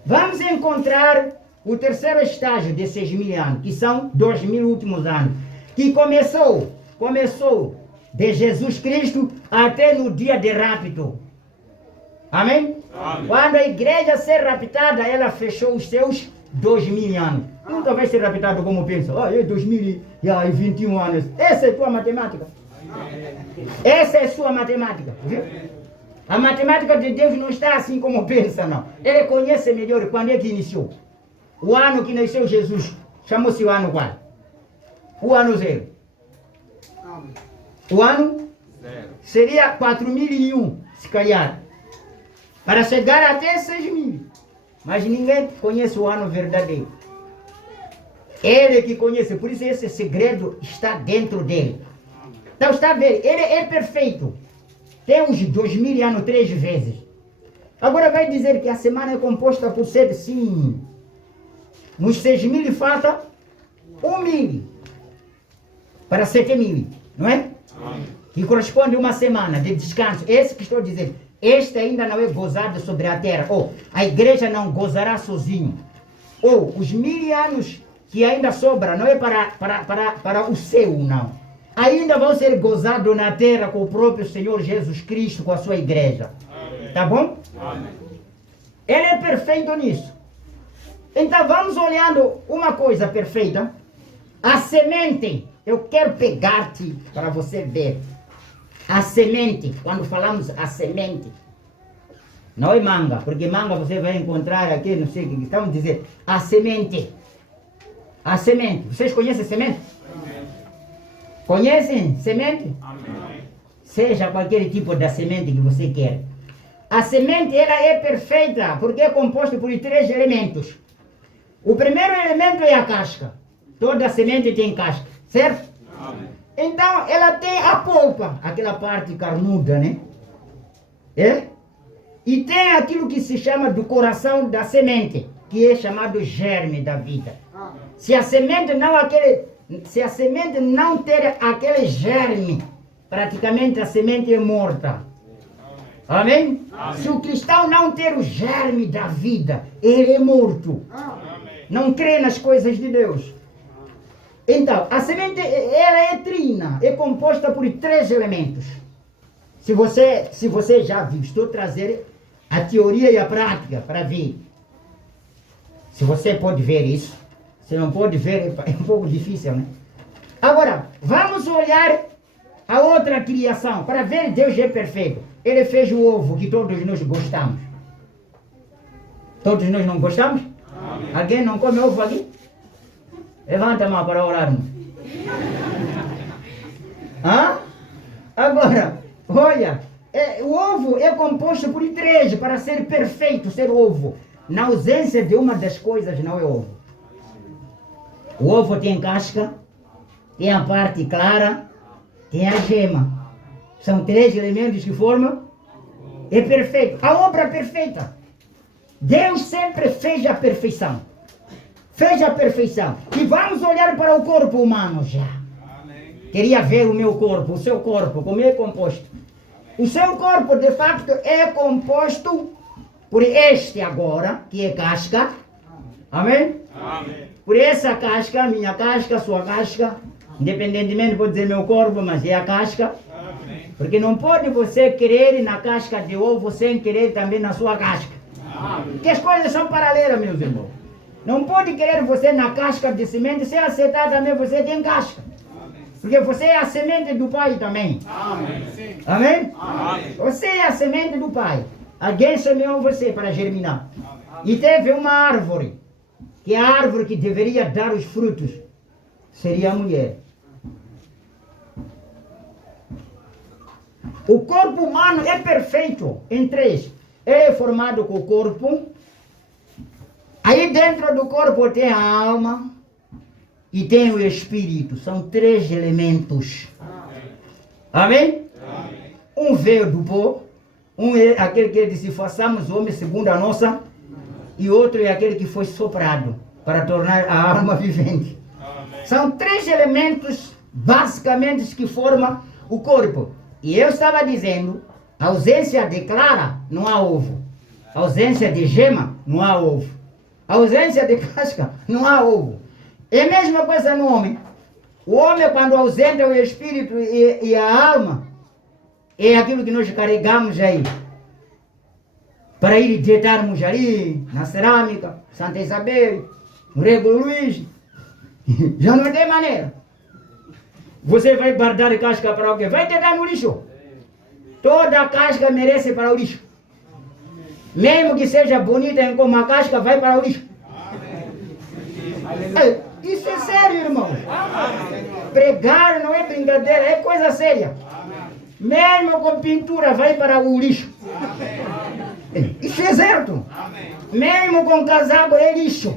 vamos encontrar o terceiro estágio de 6.000 anos, que são 2.000 últimos anos, que começou de Jesus Cristo até no dia de rapto. Amém? Amém. Quando a igreja ser raptada, ela fechou os seus 2.000 anos. Nunca vai ser raptado como pensa. 2021 anos. Essa é tua matemática. Essa é a sua matemática, viu? A matemática de Deus não está assim como pensa, não. Ele conhece melhor quando é que iniciou. O ano que nasceu Jesus, chamou-se o ano qual? O ano zero. O ano seria 4001, se calhar. Para chegar até 6000. Mas ninguém conhece o ano verdadeiro. Ele que conhece, por isso esse segredo está dentro dele. Então está vendo, ele é perfeito. Tem uns 2000 anos 3 vezes. Agora vai dizer que a semana é composta por 7, sim. Nos 6000 falta 1000 para 7000, não é? Que corresponde a uma semana de descanso. Esse que estou dizendo. Este ainda não é gozado sobre a terra. Ou a igreja não gozará sozinho. Ou os 1000 anos que ainda sobra não é para o céu, não. Ainda vão ser gozados na terra com o próprio Senhor Jesus Cristo, com a sua igreja. Amém. Tá bom? Amém. Ele é perfeito nisso. Então vamos olhando uma coisa perfeita. A semente. Eu quero pegar-te para você ver. A semente. Quando falamos a semente. Não é manga. Porque manga você vai encontrar aqui, não sei o que estamos dizendo. A semente. A semente. Vocês conhecem semente? Amém. Conhecem semente? Amém. Seja qualquer tipo de semente que você quer. A semente ela é perfeita porque é composta por 3 elementos. O primeiro elemento é a casca. Toda semente tem casca, certo? Amém. Então ela tem a polpa, aquela parte carnuda, né? É? E tem aquilo que se chama do coração da semente, que é chamado germe da vida. Se a semente não ter aquele germe, praticamente a semente é morta. Amém? Amém? Se o cristão não ter o germe da vida, ele é morto. Amém. Não crê nas coisas de Deus. Então, a semente, ela é trina, é composta por 3 elementos. Se você já viu, estou trazendo a teoria e a prática para ver. Se você pode ver isso. Se não pode ver, é um pouco difícil, né? Agora, vamos olhar a outra criação. Para ver, Deus é perfeito. Ele fez o ovo que todos nós gostamos. Todos nós não gostamos? Amém. Alguém não come ovo aqui? Levanta a mão para orarmos. Hã? Agora, olha, o ovo é composto por 3 para ser perfeito, ser ovo. Na ausência de uma das coisas, não é ovo. O ovo tem casca, tem a parte clara, tem a gema. São 3 elementos que formam. É perfeito. A obra perfeita. Deus sempre fez a perfeição. Fez a perfeição. E vamos olhar para o corpo humano já. Amém. Queria ver o meu corpo, o seu corpo, como é composto. O seu corpo, de facto, é composto por este agora, que é casca. Amém? Amém. Por essa casca, minha casca, sua casca, independentemente, pode dizer meu corpo, mas é a casca. Amém. Porque não pode você querer na casca de ovo sem querer também na sua casca. Amém. Porque as coisas são paralelas, meus irmãos. Não pode querer você na casca de semente sem aceitar também você tem casca. Amém. Porque você é a semente do Pai também. Amém? Amém? Amém. Você é a semente do Pai. Alguém semeou você para germinar. Amém. E teve uma árvore. Que a árvore que deveria dar os frutos seria a mulher. O corpo humano é perfeito em 3. Ele é formado com o corpo. Aí dentro do corpo tem a alma e tem o espírito. São 3 elementos. Amém? Amém? Um veio do pó. Um é aquele que disse, façamos o homem segundo a nossa. E outro é aquele que foi soprado para tornar a alma vivente. Amém. São 3 elementos, basicamente, que formam o corpo. E eu estava dizendo, ausência de clara, não há ovo. Ausência de gema, não há ovo. Ausência de casca, não há ovo. É a mesma coisa no homem. O homem, quando ausenta o espírito e a alma, é aquilo que nós carregamos aí. Para ir deitarmos ali, na cerâmica, Santa Isabel, no Rego Luiz. Já não tem maneira. Você vai guardar casca para o quê? Vai deitar no lixo. Toda casca merece para o lixo. Mesmo que seja bonita como a casca, vai para o lixo. Isso é sério, irmão. Pregar não é brincadeira, é coisa séria. Mesmo com pintura, vai para o lixo. Isso é certo. Mesmo com casaco, é lixo.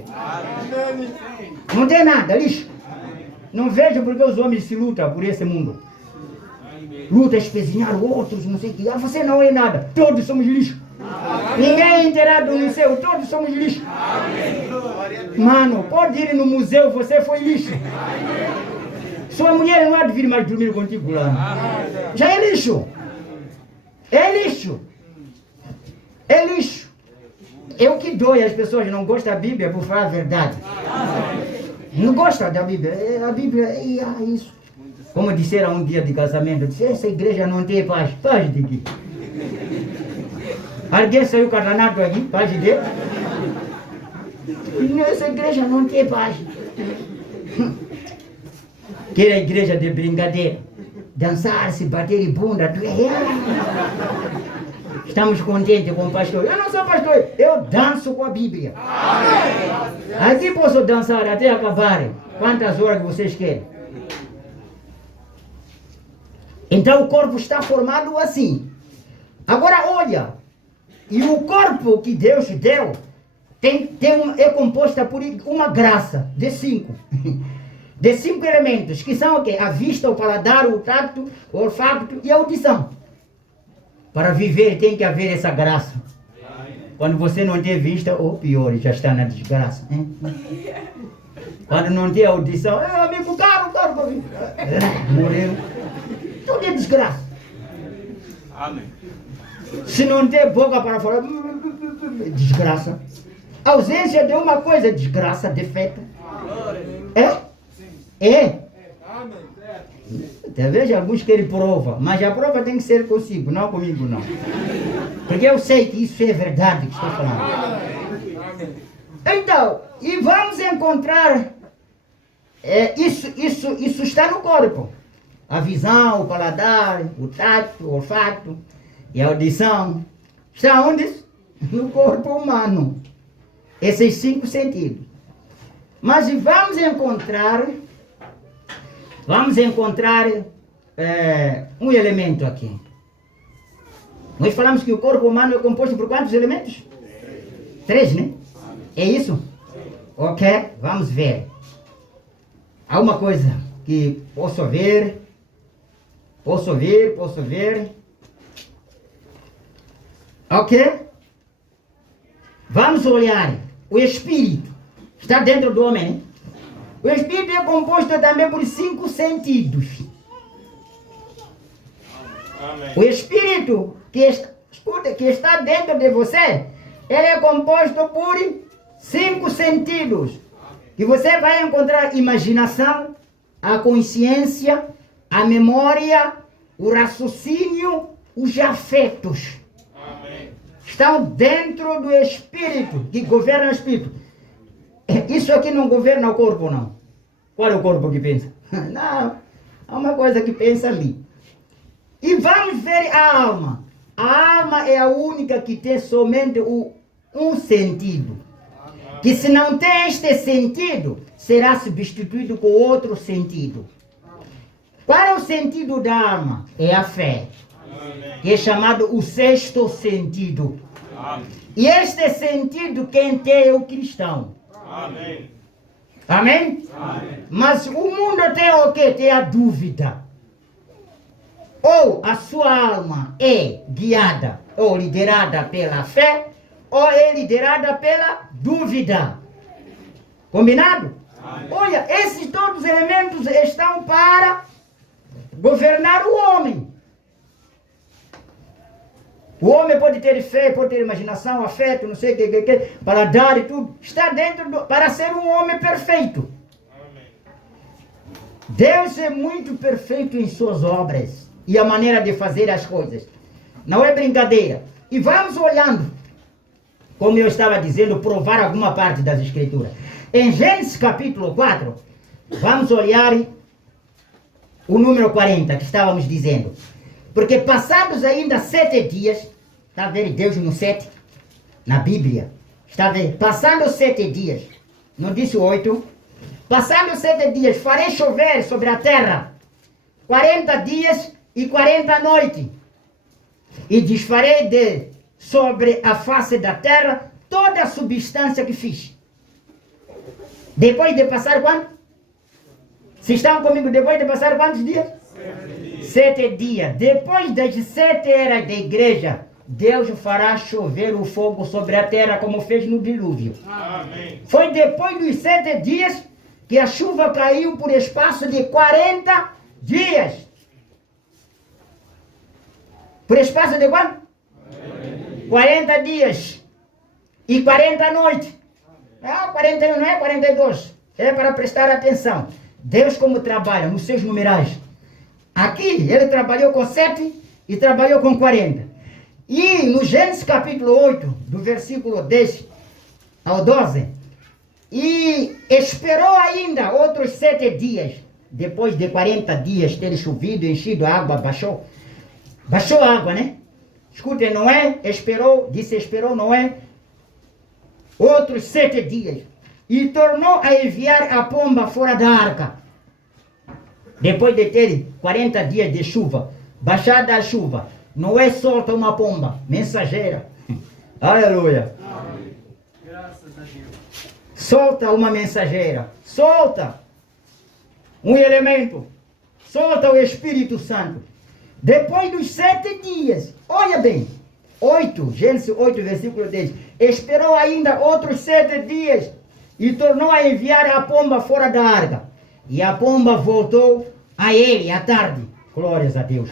Não tem nada, lixo. Não vejo porque os homens se lutam por esse mundo. Luta espezinhar outros, não sei o que. Você não é nada. Todos somos lixo. Ninguém é inteirado no céu, todos somos lixo. Mano, pode ir no museu, você foi lixo. Sua mulher não há de vir mais dormir contigo lá. Já é lixo. É lixo. É lixo. É o que dói, as pessoas não gostam da Bíblia, por falar a verdade. Não gostam da Bíblia. A Bíblia é isso. Como disseram um dia de casamento, disse, essa igreja não tem paz. Paz de quê? Alguém saiu cardanado aqui, paz de Deus? Essa igreja não tem paz. Que era igreja de brincadeira. Dançar, se bater em bunda. Estamos contentes com o pastor. Eu não sou pastor, eu danço com a Bíblia. Aqui posso dançar até acabar. Quantas horas vocês querem? Então o corpo está formado assim. Agora olha, e o corpo que Deus deu é composto por uma graça de 5. De 5 elementos, que são o quê? A vista, o paladar, o tato, o olfato e a audição. Para viver tem que haver essa graça. Quando você não tem vista, ou pior, já está na desgraça. Hein? Quando não tem audição, amigo, caro, morreu. Tudo é desgraça. Amém. Se não tem boca para falar, desgraça. Ausência de uma coisa, desgraça, defeito. É. Talvez alguns querem prova, mas a prova tem que ser consigo, não comigo não. Porque eu sei que isso é verdade que estou falando. Então, e vamos encontrar, isso está no corpo. A visão, o paladar, o tato, o olfato e a audição. Está onde? No corpo humano. Esses 5 sentidos. Mas vamos encontrar um elemento aqui. Nós falamos que o corpo humano é composto por quantos elementos? 3, né? É isso? Ok, vamos ver. Há uma coisa que posso ver. Ok? Vamos olhar. O espírito está dentro do homem, né? O espírito é composto também por 5 sentidos. Amém. O espírito que está dentro de você, ele é composto por 5 sentidos. Que você vai encontrar a imaginação, a consciência, a memória, o raciocínio, os afetos. Amém. Estão dentro do espírito, que governa o espírito. Isso aqui não governa o corpo, não. Qual é o corpo que pensa? Não, há uma coisa que pensa ali. E vamos ver a alma. A alma é a única que tem somente um sentido. Que se não tem este sentido, será substituído com outro sentido. Qual é o sentido da alma? É a fé. Que é chamado o 6º sentido. E este sentido quem tem é o cristão. Amém. Amém? Amém. Mas o mundo tem o quê? Tem a dúvida. Ou a sua alma é guiada ou liderada pela fé, ou é liderada pela dúvida. Combinado? Amém. Olha, esses todos os elementos estão para governar o homem. O homem pode ter fé, pode ter imaginação, afeto, não sei o que, para dar e tudo. Está dentro para ser um homem perfeito. Amém. Deus é muito perfeito em suas obras e a maneira de fazer as coisas. Não é brincadeira. E vamos olhando, como eu estava dizendo, provar alguma parte das Escrituras. Em Gênesis capítulo 4, vamos olhar o número 40 que estávamos dizendo. Porque passados ainda 7 dias, está a ver Deus no 7, na Bíblia, está a ver? Passando 7 dias, não disse 8, passando 7 dias, farei chover sobre a terra 40 dias e 40 noites, e desfarei sobre a face da terra toda a substância que fiz. Depois de passar quanto? Se estão comigo, depois de passar quantos dias? 7 dias. Depois das 7 eras da igreja, Deus fará chover o fogo sobre a terra, como fez no dilúvio. Amém. Foi depois dos 7 dias que a chuva caiu por espaço de 40 dias. Por espaço de quanto? 40 dias. E 40 noites. Não, 41 não é 42. É para prestar atenção. Deus como trabalha nos seus numerais. Aqui ele trabalhou com 7 e trabalhou com 40. E no Gênesis capítulo 8, do versículo 10 ao 12, e esperou ainda outros 7 dias, depois de 40 dias ter chovido, enchido a água, baixou a água, né? Escutem, Noé esperou, Noé, outros 7 dias, e tornou a enviar a pomba fora da arca. Depois de ter 40 dias de chuva, baixada a chuva, Noé solta uma pomba mensageira. Aleluia. Amém. Graças a Deus. Solta uma mensageira. Solta um elemento. Solta o Espírito Santo. Depois dos 7 dias, olha bem, 8, Gênesis 8, versículo 10. Esperou ainda outros 7 dias e tornou a enviar a pomba fora da arca. E a pomba voltou a ele à tarde. Glórias a Deus.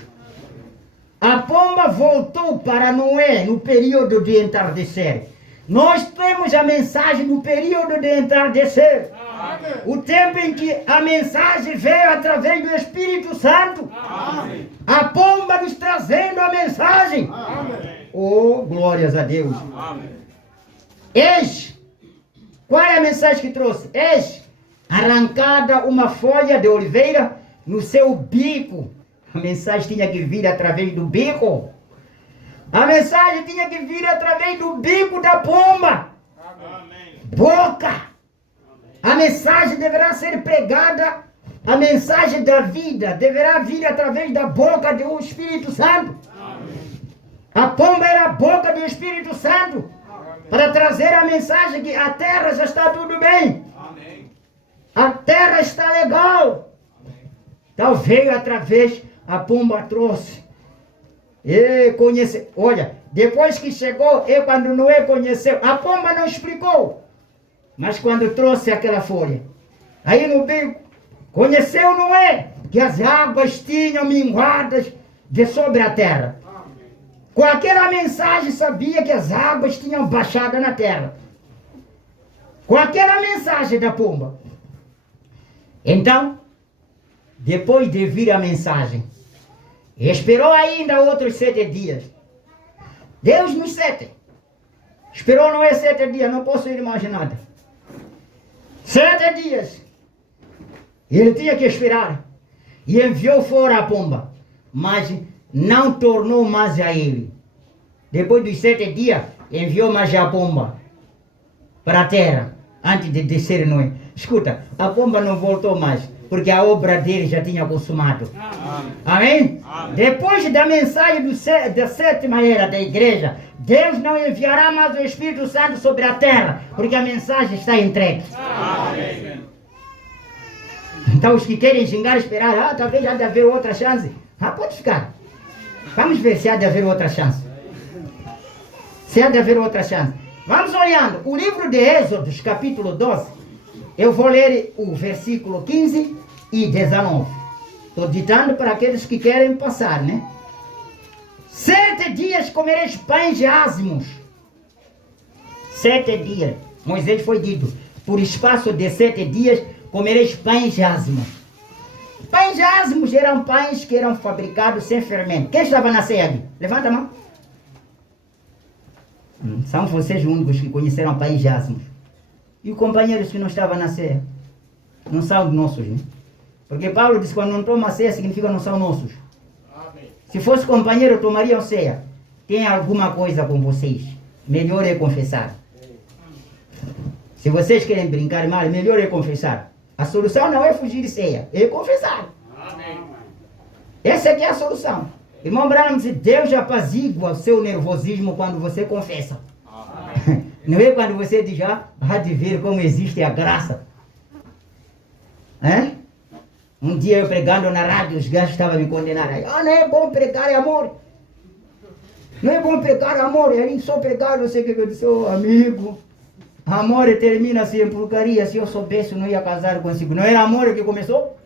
A pomba voltou para Noé no período de entardecer. Nós temos a mensagem no período de entardecer. Amém. O tempo em que a mensagem veio através do Espírito Santo. Amém. A pomba nos trazendo a mensagem. Amém. Oh, glórias a Deus. Amém. Eis, qual é a mensagem que trouxe? Eis, arrancada uma folha de oliveira no seu bico. A mensagem tinha que vir através do bico. A mensagem tinha que vir através do bico da pomba. Amém. Boca. A mensagem deverá ser pregada. A mensagem da vida deverá vir através da boca do Espírito Santo. Amém. A pomba era a boca do Espírito Santo. Para trazer a mensagem que a terra já está tudo bem. Amém. A terra está legal. Então veio através, a pomba trouxe. E conhece, olha, depois que chegou, quando Noé conheceu, a pomba não explicou. Mas quando trouxe aquela folha, aí no bico, conheceu Noé, que as águas tinham minguadas de sobre a terra. Com aquela mensagem sabia que as águas tinham baixado na terra. Com aquela mensagem da pomba. Então, depois de vir a mensagem, esperou ainda outros 7 dias. Deus nos 7. Esperou não é 7 dias, não posso ir mais nada. 7 dias. Ele tinha que esperar. E enviou fora a pomba. Mas não tornou mais a ele. Depois dos 7 dias, enviou mais a pomba para a terra, antes de descer Noé. Escuta, a pomba não voltou mais, porque a obra dele já tinha consumado. Amém? Amém. Depois da mensagem da 7ª era da igreja, Deus não enviará mais o Espírito Santo sobre a terra, porque a mensagem está entregue. Amém. Então os que querem gingar, esperar, talvez há de haver outra chance. Pode ficar. Vamos ver se há de haver outra chance. Se há de haver outra chance. Vamos olhando. O livro de Êxodos, capítulo 12. Eu vou ler o versículo 15 e 19. Estou ditando para aqueles que querem passar, né? 7 dias comereis pães ázimos. 7 dias. Moisés foi dito. Por espaço de 7 dias comereis pães ázimos. Pães ázimos eram pães que eram fabricados sem fermento. Quem estava na ceia aqui? Levanta a mão. São vocês os únicos que conheceram pães ázimos. E os companheiros que não estavam na ceia? Não são nossos, né? Porque Paulo disse que quando não toma ceia significa não são nossos. Se fosse companheiro, tomariam ceia. Tem alguma coisa com vocês. Melhor é confessar. Se vocês querem brincar mal, melhor é confessar. A solução não é fugir de ceia, é confessar. Essa aqui é a solução. Irmão Branham disse, Deus apazigua o seu nervosismo quando você confessa. Não é quando você diz, há de ver como existe a graça. Um dia eu pregando na rádio, os gajos estavam me condenando. Não é bom pregar amor. Não é bom pregar amor. Aí só pregar, não sei o que eu disse, amigo. Amor termina-se em porcaria. Se eu soubesse, eu não ia casar consigo. Não era amor que começou?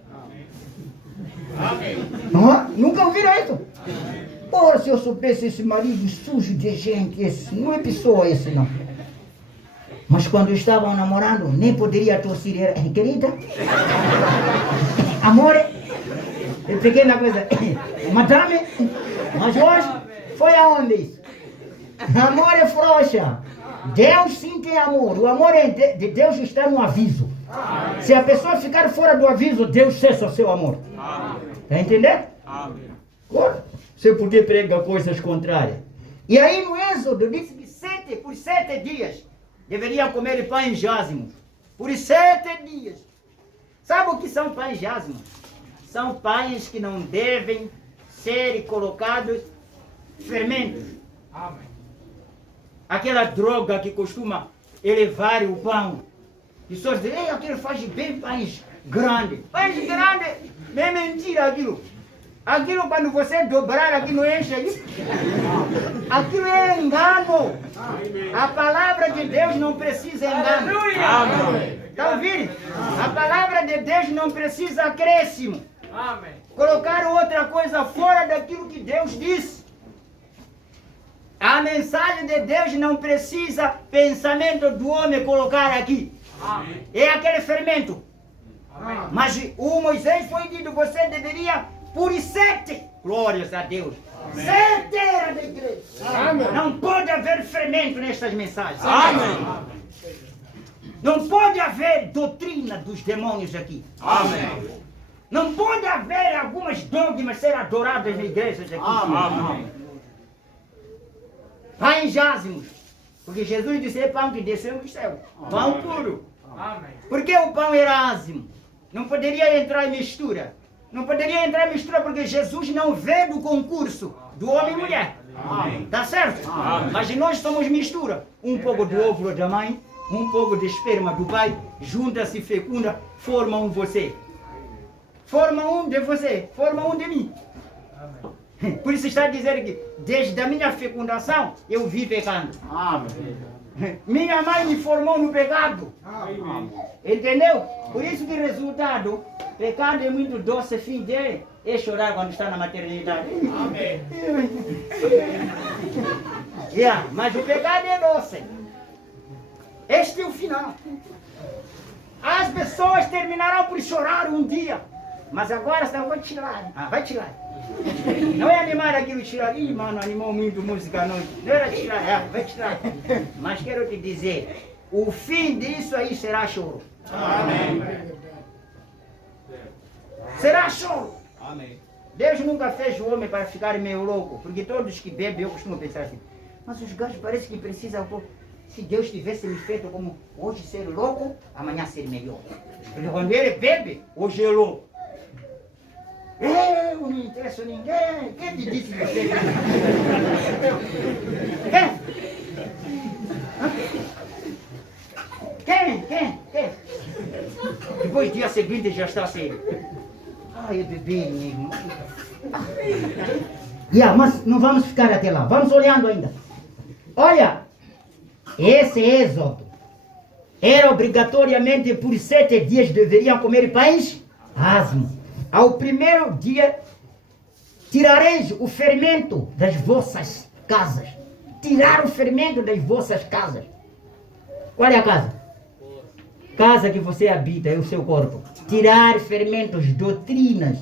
Nunca ouviram isso? Porra, se eu soubesse esse marido sujo de gente, esse não é pessoa esse não. Mas quando estavam namorando, nem poderia torcer. Querida? Amor? Pequena coisa. Madame? Mas hoje, foi aonde isso? Amor é frouxa. Deus sim tem amor. O amor de Deus está no aviso. Se a pessoa ficar fora do aviso, Deus cessa o seu amor. Está entendendo? Agora, você poder pregar coisas contrárias. E aí no Êxodo disse que por 7 dias deveriam comer pães jazmos. Por 7 dias. Sabe o que são pães jazmos? São pães que não devem ser colocados fermentos. Aquela droga que costuma elevar o pão. E só dizem, aquilo faz bem pães grandes. Pães grandes, é mentira aquilo. Aquilo quando você dobrar aqui não enche isso. Aquilo é engano. A palavra de Deus não precisa engano. Está ouvindo? A palavra de Deus não precisa acréscimo. Colocar outra coisa fora daquilo que Deus disse. A mensagem de Deus não precisa pensamento do homem colocar aqui. É aquele fermento. Mas o Moisés foi dito, você deveria por 7, glórias a Deus, 7 era da igreja. Não pode haver fermento nestas mensagens. Não pode haver doutrina dos demônios aqui. Não pode haver algumas dogmas ser adoradas na igreja aqui. Pães jazmos. Porque Jesus disse, é pão que desceu do céu. Pão puro. Porque o pão era ázimo. Não poderia entrar em mistura. Não poderia entrar em mistura porque Jesus não veio do concurso do homem e mulher. Tá certo? Mas nós somos mistura. Um pouco do óvulo da mãe, um pouco de esperma do pai, junta-se, fecunda, forma um você. Forma um de você, forma um de mim. Por isso está dizendo que desde a minha fecundação eu vi pecando. Minha mãe me formou no pecado. Entendeu? Por isso que resultado, pecado é muito doce, fim dele é chorar quando está na maternidade. Mas o pecado é doce. Este é o final. As pessoas terminarão por chorar um dia. Mas agora estão, vai tirar. Vai tirar. Não é animar aquilo tirar. Ih, mano, animou muito música à noite. Não era tirar, vai tirar. Mas quero te dizer, o fim disso aí será choro. Será choro. Deus nunca fez o homem para ficar meio louco. Porque todos que bebem, eu costumo pensar assim. Mas os gajos parecem que precisam. Se Deus tivesse me feito como hoje ser louco, amanhã ser melhor. Porque quando ele bebe, hoje é louco. Eu não interesso a ninguém. Quem te disse você? Quem? Depois dia seguinte já está assim. Eu bebi mesmo. Mas não vamos ficar até lá. Vamos olhando ainda. Olha, esse Êxodo era obrigatoriamente por 7 dias deveriam comer pães ázimos. Ao primeiro dia, tirareis o fermento das vossas casas. Tirar o fermento das vossas casas. Qual é a casa? Casa que você habita, é o seu corpo. Tirar fermentos, doutrinas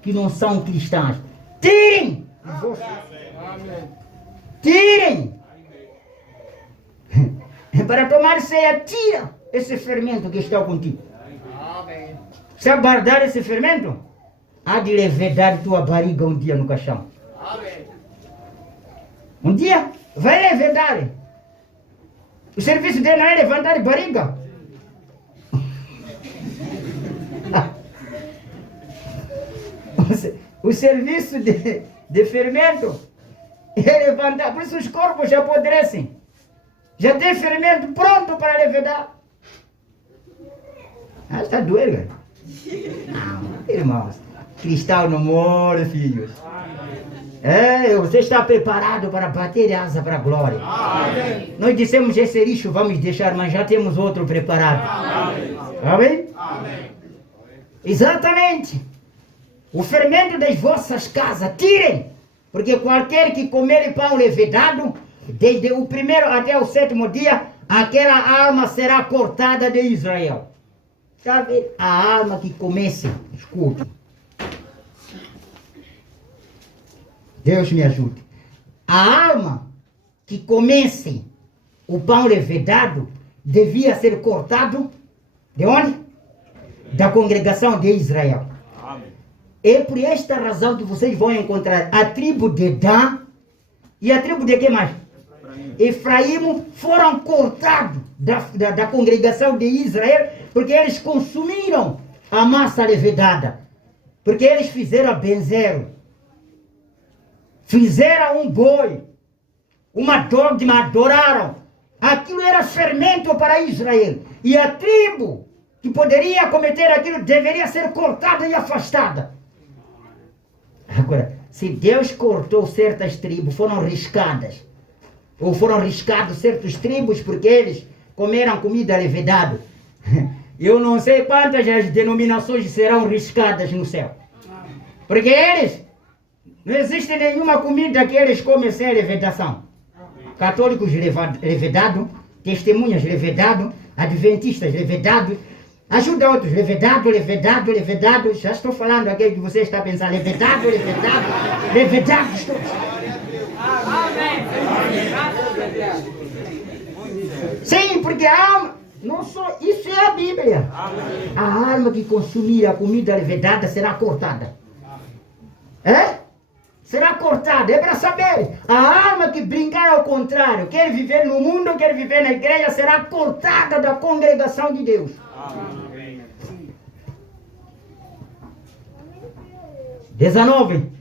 que não são cristãs. Tirem! Tirem! Para tomar ceia, tira esse fermento que está contigo. Sabe guardar esse fermento? Há de levedar tua barriga um dia no caixão. Um dia vai levedar. O serviço dele não é levantar barriga. O serviço de fermento é levantar. Por isso os corpos já apodrecem. Já tem fermento pronto para levedar. Ah, está doendo, cara. Não, irmãos. Cristal não morre, filhos. Você está preparado para bater asa para a glória. Amém. Nós dissemos esse lixo vamos deixar, mas já temos outro preparado. Amém? Amém? Exatamente. O fermento das vossas casas, tirem. Porque qualquer que comer pão levedado, desde o primeiro até o 7º dia, aquela alma será cortada de Israel. Sabe? A alma que comece, escuta. Deus me ajude. A alma que comesse o pão levedado devia ser cortado de onde? Da congregação de Israel. Amém. É por esta razão que vocês vão encontrar a tribo de Dan e a tribo de quem mais? Efraim foram cortados da congregação de Israel porque eles consumiram a massa levedada. Porque eles fizeram benzeiro. Fizeram um boi, uma dogma, adoraram. Aquilo era fermento para Israel. E a tribo que poderia cometer aquilo deveria ser cortada e afastada. Agora, se Deus cortou certas tribos, foram riscadas. Ou foram riscados certos tribos porque eles comeram comida levedada. Eu não sei quantas as denominações serão riscadas no céu. Porque eles... Não existe nenhuma comida que eles comem sem levedação. Católicos levedado, testemunhas levedado, adventistas levedado, ajuda outros, levedado. Já estou falando aquele que você está pensando, levedado, estou... Amém. Sim, porque a alma, não só, isso é a Bíblia. A alma que consumir a comida levedada será cortada. Será cortada, é para saber. A alma que brincar ao contrário, quer viver no mundo, quer viver na igreja, será cortada da congregação de Deus. Amém. 19.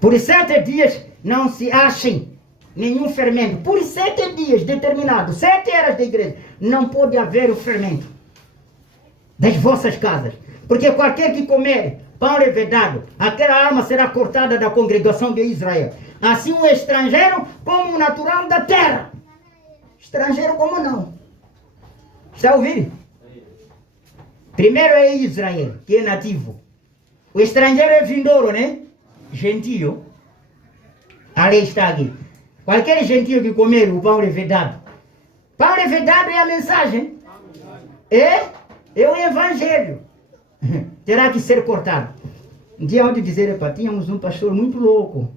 Por 7 dias não se achem nenhum fermento. Por 7 dias determinados, 7 eras da igreja, não pode haver o fermento das vossas casas. Porque qualquer que comer pão levedado, aquela alma será cortada da congregação de Israel. Assim o estrangeiro como o natural da terra. Estrangeiro como não. Está ouvindo? Primeiro é Israel, que é nativo. O estrangeiro é vindouro, né? Gentio. A lei está aqui. Qualquer gentio que comer o pão levedado. Pão levedado é a mensagem. É o evangelho. Terá que ser cortado. Um dia onde dizer, tínhamos um pastor muito louco.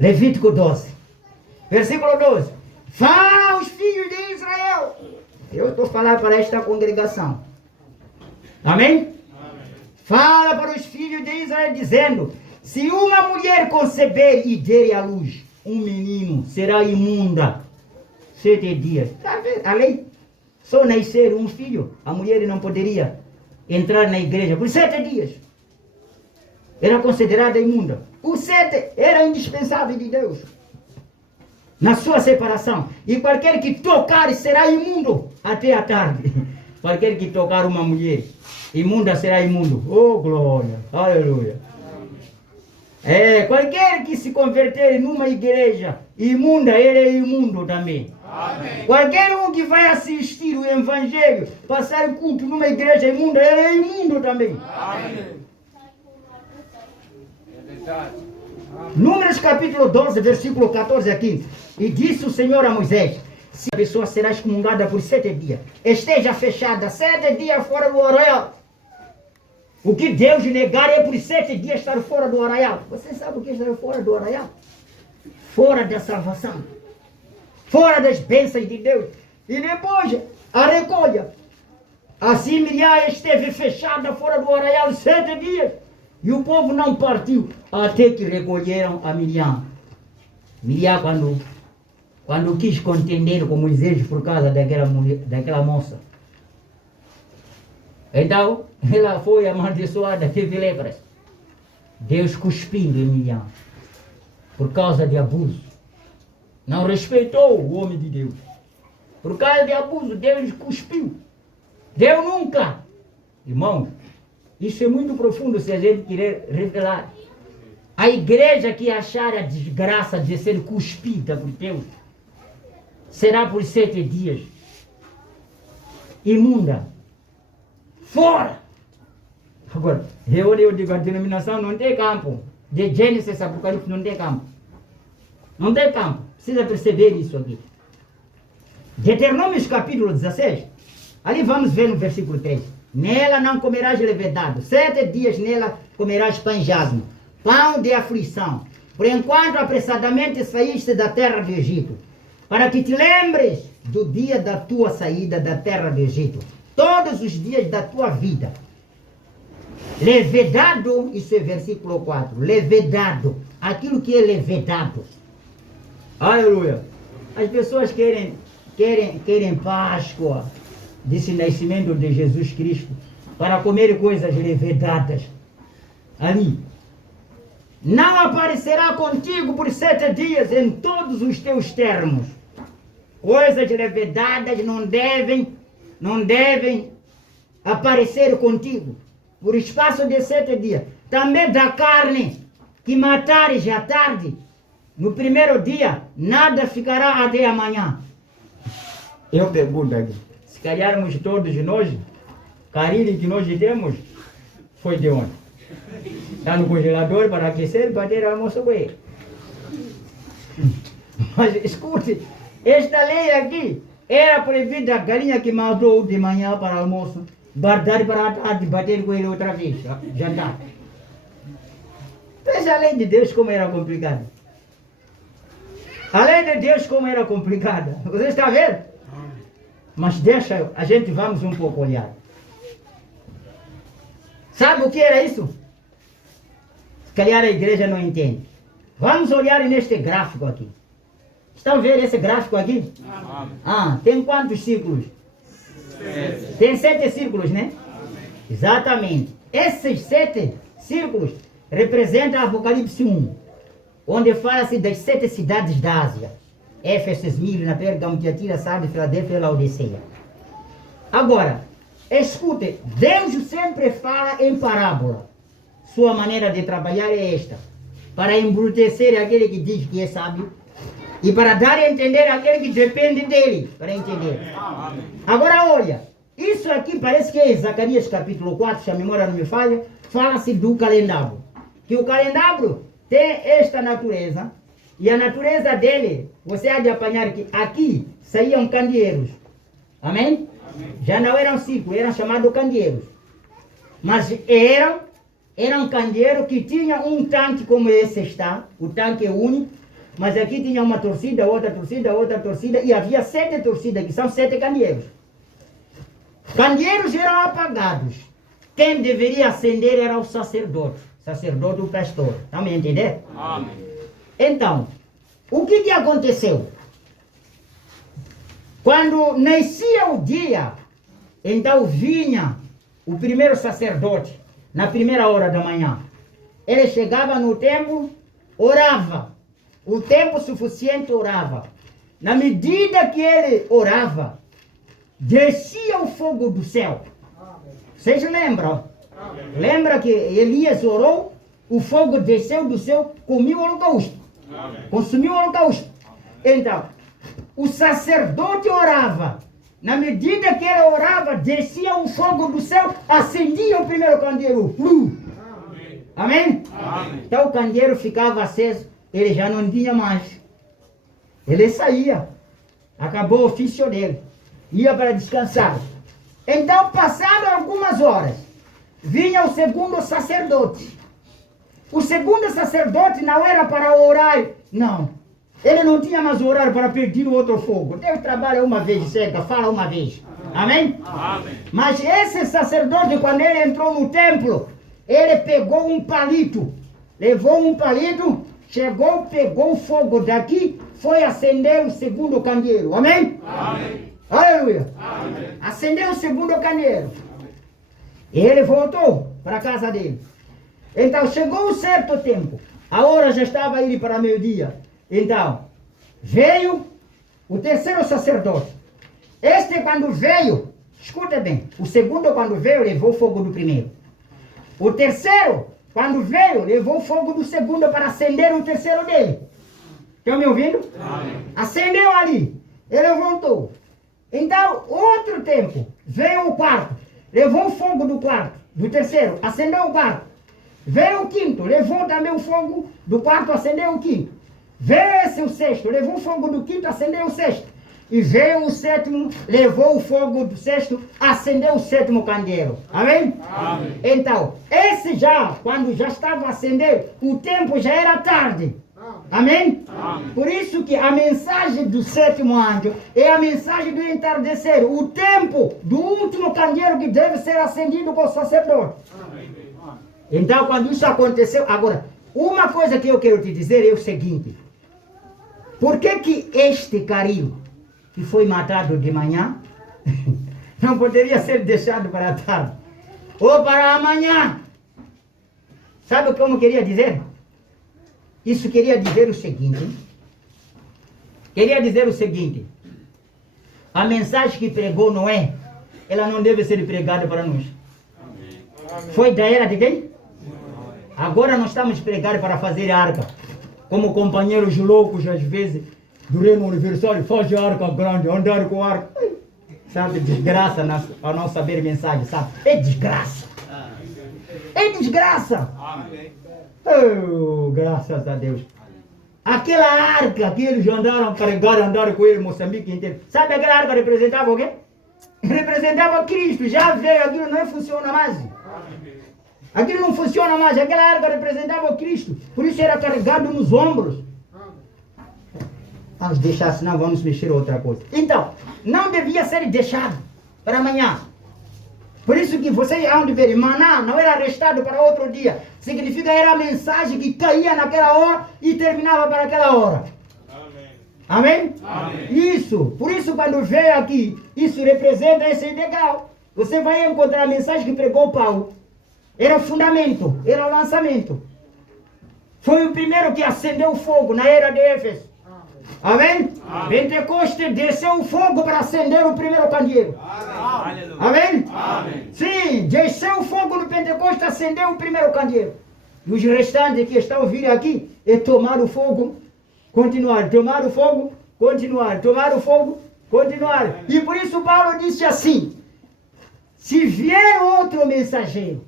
Levítico 12. Versículo 12. Fala aos filhos de Israel. Eu estou falando para esta congregação. Amém? Amém? Fala para os filhos de Israel dizendo, se uma mulher conceber e der à luz um menino, será imunda 7 dias. A lei, só nascer um filho, a mulher não poderia entrar na igreja por 7 dias. Era considerada imunda. O 7 era indispensável de Deus. Na sua separação. E qualquer que tocar será imundo até a tarde. Qualquer que tocar uma mulher imunda será imundo. Oh, glória. Aleluia. Qualquer que se converter numa igreja imunda, ele é imundo também. Amém. Qualquer um que vai assistir o evangelho, passar o culto numa igreja imunda, ele é imundo também. Amém. É verdade. Números capítulo 12, versículo 14 a 15. E disse o Senhor a Moisés, se a pessoa será excomungada por 7 dias, esteja fechada 7 dias fora do arraial. O que Deus negar é por 7 dias estar fora do arraial. Você sabe o que é estar fora do arraial? Fora da salvação. Fora das bênçãos de Deus. E depois a recolha. Assim Miriam esteve fechada fora do arraial 7 dias. E o povo não partiu até que recolheram a Miriam. Miriam, quando quis contender com Moisés por causa daquela moça. Então, ela foi amaldiçoada, teve lepras. Deus cuspindo em Miriam. Por causa de abuso. Não respeitou o homem de Deus. Por causa de abuso, Deus cuspiu. Deus nunca. Irmão, isso é muito profundo se a gente querer revelar. A igreja que achar a desgraça de ser cuspida por Deus, será por 7 dias. Imunda. Fora! Agora, eu digo, a denominação não tem campo. De Gênesis a Apocalipse não tem campo. Não tem campo. Precisa perceber isso aqui. Deuteronômio capítulo 16. Ali vamos ver no versículo 3. Nela não comerás levedado. 7 dias nela comerás pão jasmo. Pão de aflição. Por enquanto apressadamente saíste da terra do Egito. Para que te lembres do dia da tua saída da terra do Egito. Todos os dias da tua vida. Levedado, isso é versículo 4. Levedado. Aquilo que é levedado. Aleluia. As pessoas querem Páscoa, desse nascimento de Jesus Cristo, para comer coisas levedadas. Ali. Não aparecerá contigo por 7 dias em todos os teus termos. Coisas levedadas não devem aparecer contigo por espaço de 7 dias. Também da carne que matares à tarde, no primeiro dia, nada ficará até amanhã. Eu pergunto aqui, se calharmos todos nós, carinho que nós temos, foi de onde? Está no congelador para aquecer e bater almoço com ele. Mas escute, esta lei aqui era proibida a galinha que matou de manhã para almoço, guardar para a tarde, bater com ele outra vez, jantar. Veja a lei de Deus como era complicada. A lei de Deus como era complicada. Você está vendo? Mas deixa, a gente vamos um pouco olhar. Sabe o que era isso? Se calhar a igreja não entende. Vamos olhar neste gráfico aqui. Estão vendo esse gráfico aqui? Tem quantos círculos? 7. Tem 7 círculos, né? Exatamente. Esses 7 círculos representam Apocalipse 1, onde fala-se das 7 cidades da Ásia. Éfeso, Esmirna, Pérgamo, Tiatira, Sardes, Filadélfia e Laodiceia. Agora, escute, Deus sempre fala em parábola. Sua maneira de trabalhar é esta: para embrutecer aquele que diz que é sábio e para dar a entender aquele que depende dele, para entender. Agora olha, isso aqui parece que é Zacarias capítulo 4, se a memória não me falha, fala-se do calendário. Que o calendário tem esta natureza. E a natureza dele, você há de apanhar que aqui saíam candeeiros. Amém? Já não eram círculos, eram chamados candeeiros. Mas eram candeeiros que tinham um tanque como esse está. O tanque é único. Mas aqui tinha uma torcida, outra torcida. E havia 7 torcidas, que são 7 candeeiros. Candeeiros eram apagados. Quem deveria acender era o sacerdote. Sacerdote, o pastor. Está me entendendo? Amém. Então, o que aconteceu? Quando nascia o dia, então vinha o primeiro sacerdote, na primeira hora da manhã. Ele chegava no templo, orava. O tempo suficiente orava. Na medida que ele orava, descia o fogo do céu. Vocês lembram? Lembra que Elias orou? O fogo desceu do céu, comiu o holocausto. Consumiu o holocausto. Então, o sacerdote orava. Na medida que ele orava, descia o fogo do céu, acendia o primeiro candeeiro. Amém? Amém? Então o candeeiro ficava aceso, ele já não tinha mais. Ele saía. Acabou o ofício dele. Ia para descansar. Então, passadas algumas horas, vinha o segundo sacerdote. O segundo sacerdote não era para orar, não. Ele não tinha mais orar para pedir o outro fogo. Deus trabalha uma vez, cega, fala uma vez. Amém? Amém. Mas esse sacerdote, quando ele entrou no templo, ele pegou um palito, levou um palito, chegou, pegou o fogo daqui, foi acender o segundo candeeiro. Amém? Amém. Aleluia. Amém. Acendeu o segundo candeeiro. E ele voltou para a casa dele. Então chegou um certo tempo, a hora já estava indo para meio-dia. Então, veio o terceiro sacerdote. Este quando veio, escuta bem, o segundo quando veio levou o fogo do primeiro. O terceiro, quando veio, levou o fogo do segundo para acender o terceiro dele. Estão me ouvindo? Amém. Acendeu ali, ele voltou. Então, outro tempo, veio o quarto, levou o fogo do quarto, do terceiro, acendeu o quarto. Veio o quinto, levou também o fogo do quarto, acendeu o quinto. Veio esse o sexto, levou o fogo do quinto, acendeu o sexto. E veio o sétimo, levou o fogo do sexto, acendeu o sétimo candeeiro. Amém? Amém. Então, esse já, quando já estava acendendo, o tempo já era tarde. Amém? Amém. Por isso que a mensagem do sétimo anjo é a mensagem do entardecer, o tempo do último candeeiro que deve ser acendido com o sacerdote. Então, quando isso aconteceu, agora, uma coisa que eu quero te dizer é o seguinte: por que este carinho que foi matado de manhã não poderia ser deixado para a tarde ou para amanhã? Sabe como queria dizer? Isso queria dizer o seguinte: a mensagem que pregou Noé, ela não deve ser pregada para nós. Foi da era de quem? Agora nós estamos pregados para fazer arca. Como companheiros loucos, às vezes, do reino universal, faz arca grande, andar com arca. Sabe, desgraça ao não saber mensagem, sabe? É desgraça. É desgraça. Amém. Oh, graças a Deus. Aquela arca que eles andaram, carregaram, andaram com ele em Moçambique inteiro. Sabe aquela arca representava o quê? Representava Cristo. Já veio, aquilo não funciona mais. Aquilo não funciona mais. Aquela arca representava o Cristo. Por isso era carregado nos ombros. Vamos deixar, senão vamos mexer outra coisa. Então, não devia ser deixado para amanhã. Por isso que vocês hão de ver, maná não era arrestado para outro dia. Significa era a mensagem que caía naquela hora e terminava para aquela hora. Amém? Amém. Isso, por isso quando veio aqui, isso representa esse degrau. Você vai encontrar a mensagem que pregou Paulo. Era o fundamento, era o lançamento. Foi o primeiro que acendeu o fogo na era de Éfeso. Amém? Amém. Pentecoste desceu o fogo para acender o primeiro candeeiro. Aleluia. Amém? Amém. Sim, desceu o fogo no Pentecoste, acendeu o primeiro candeeiro. E os restantes que estão vindo aqui é tomar o fogo, continuar, tomar o fogo, continuar, tomar o fogo, continuar. E por isso Paulo disse assim: se vier outro mensageiro,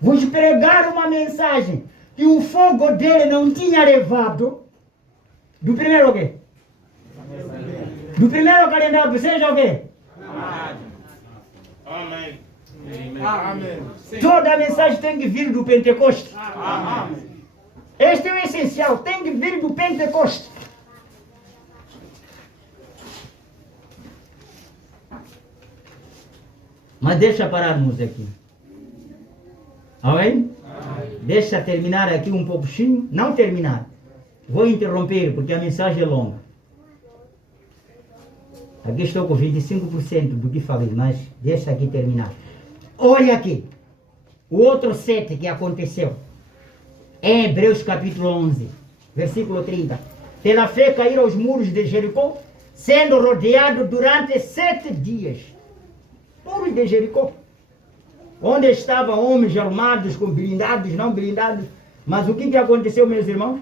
vos pregar uma mensagem que o fogo dele não tinha levado, do primeiro o quê? Do primeiro calendário, seja o quê? Amém. Amém. Toda a mensagem tem que vir do Pentecoste. Amém. Este é o essencial, tem que vir do Pentecoste. Mas deixa pararmos aqui. Amém? Deixa terminar aqui um pouquinho. Não terminar. Vou interromper porque a mensagem é longa. Aqui estou com 25% do que falei, mas deixa aqui terminar. Olha aqui. O outro 7 que aconteceu. Em Hebreus capítulo 11, versículo 30. Pela fé caíram os muros de Jericó, sendo rodeado durante 7 dias. Muros de Jericó. Onde estavam homens armados, com blindados, não blindados. Mas o que aconteceu, meus irmãos?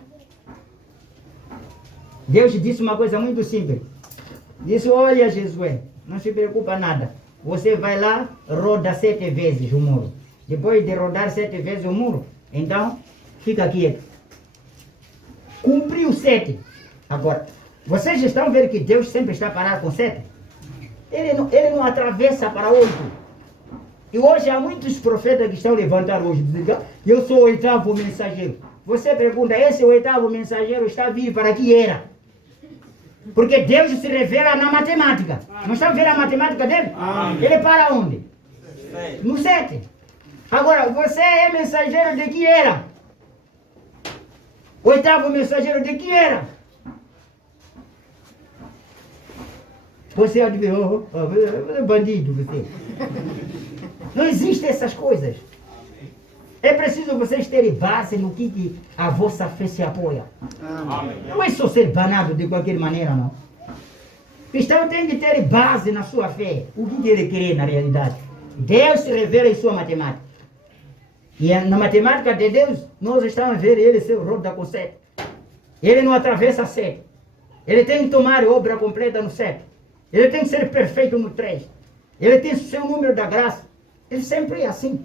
Deus disse uma coisa muito simples. Disse: olha, Josué, não se preocupa nada. Você vai lá, roda 7 vezes o muro. Depois de rodar 7 vezes o muro, então, fica quieto. Cumpriu 7. Agora, vocês estão vendo que Deus sempre está parado com 7? Ele não atravessa para 8. E hoje há muitos profetas que estão levantando hoje, dizendo: eu sou o 8º mensageiro. Você pergunta: esse 8º mensageiro está vindo para que era? Porque Deus se revela na matemática. Não estão vendo a matemática dele? Ele para onde? No 7. Agora, você é mensageiro de que era? Oitavo mensageiro de que era? Você adivinhou? É bandido, você. Não existem essas coisas. É preciso vocês terem base no que a vossa fé se apoia. Não é só ser banado de qualquer maneira, não. O cristão tem que ter base na sua fé. O que ele crê na realidade? Deus se revela em sua matemática. E na matemática de Deus, nós estamos a ver ele ser o roda com 7. Ele não atravessa 7. Ele tem que tomar obra completa no 7. Ele tem que ser perfeito no 3. Ele tem o seu número da graça. Ele sempre é assim.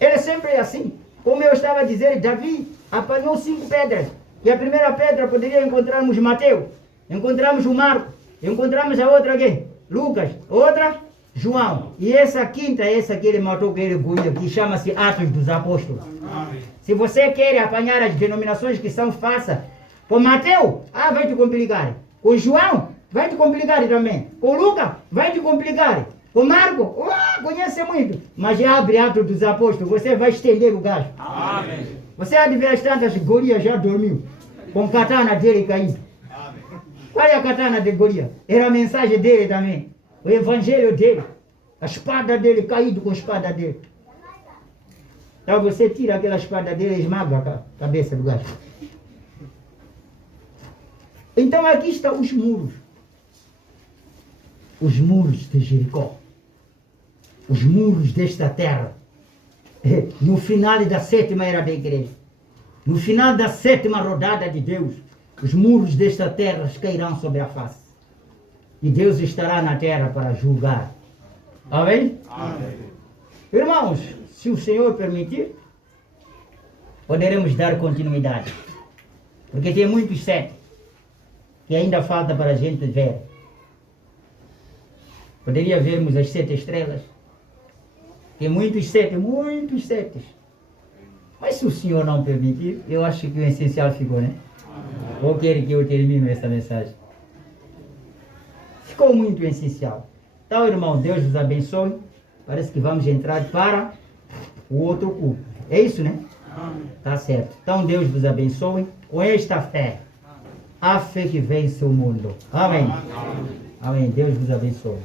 Ele sempre é assim. Como eu estava a dizer, Davi apanhou 5 pedras. E a primeira pedra poderia encontrarmos Mateus. Encontramos o Marco. Encontramos a outra aqui, Lucas. Outra, João. E essa quinta, essa que ele matou com ele, que chama-se Atos dos Apóstolos. Se você quer apanhar as denominações que são falsas, com Mateus, vai te complicar. Com João, vai te complicar também. Com Lucas, vai te complicar. Com Marco, conhece muito. Mas já abre Atos dos Apóstolos, você vai estender o gajo. Amém. Você há de ver as tantas Golias já dormiu, com katana dele caído. Qual é a katana de Golias? Era a mensagem dele também. O evangelho dele. A espada dele caído com a espada dele. Então você tira aquela espada dele e esmaga a cabeça do gajo. Então aqui estão os muros. Os muros de Jericó. Os muros desta terra. No final da 7ª era da igreja. No final da 7ª rodada de Deus, os muros desta terra cairão sobre a face. E Deus estará na terra para julgar. Amém? Amém. Irmãos, se o Senhor permitir, poderemos dar continuidade. Porque tem muitos 7 que ainda falta para a gente ver. Poderia vermos as 7 estrelas. Tem muitos 7. Mas se o Senhor não permitir, eu acho que o essencial ficou, né? Ou quer que eu termine essa mensagem? Ficou muito essencial. Então, irmão, Deus vos abençoe. Parece que vamos entrar para o outro culto. É isso, né? Tá certo. Então, Deus vos abençoe com esta fé. A fé que vence o mundo. Amém. Amém. Deus vos abençoe.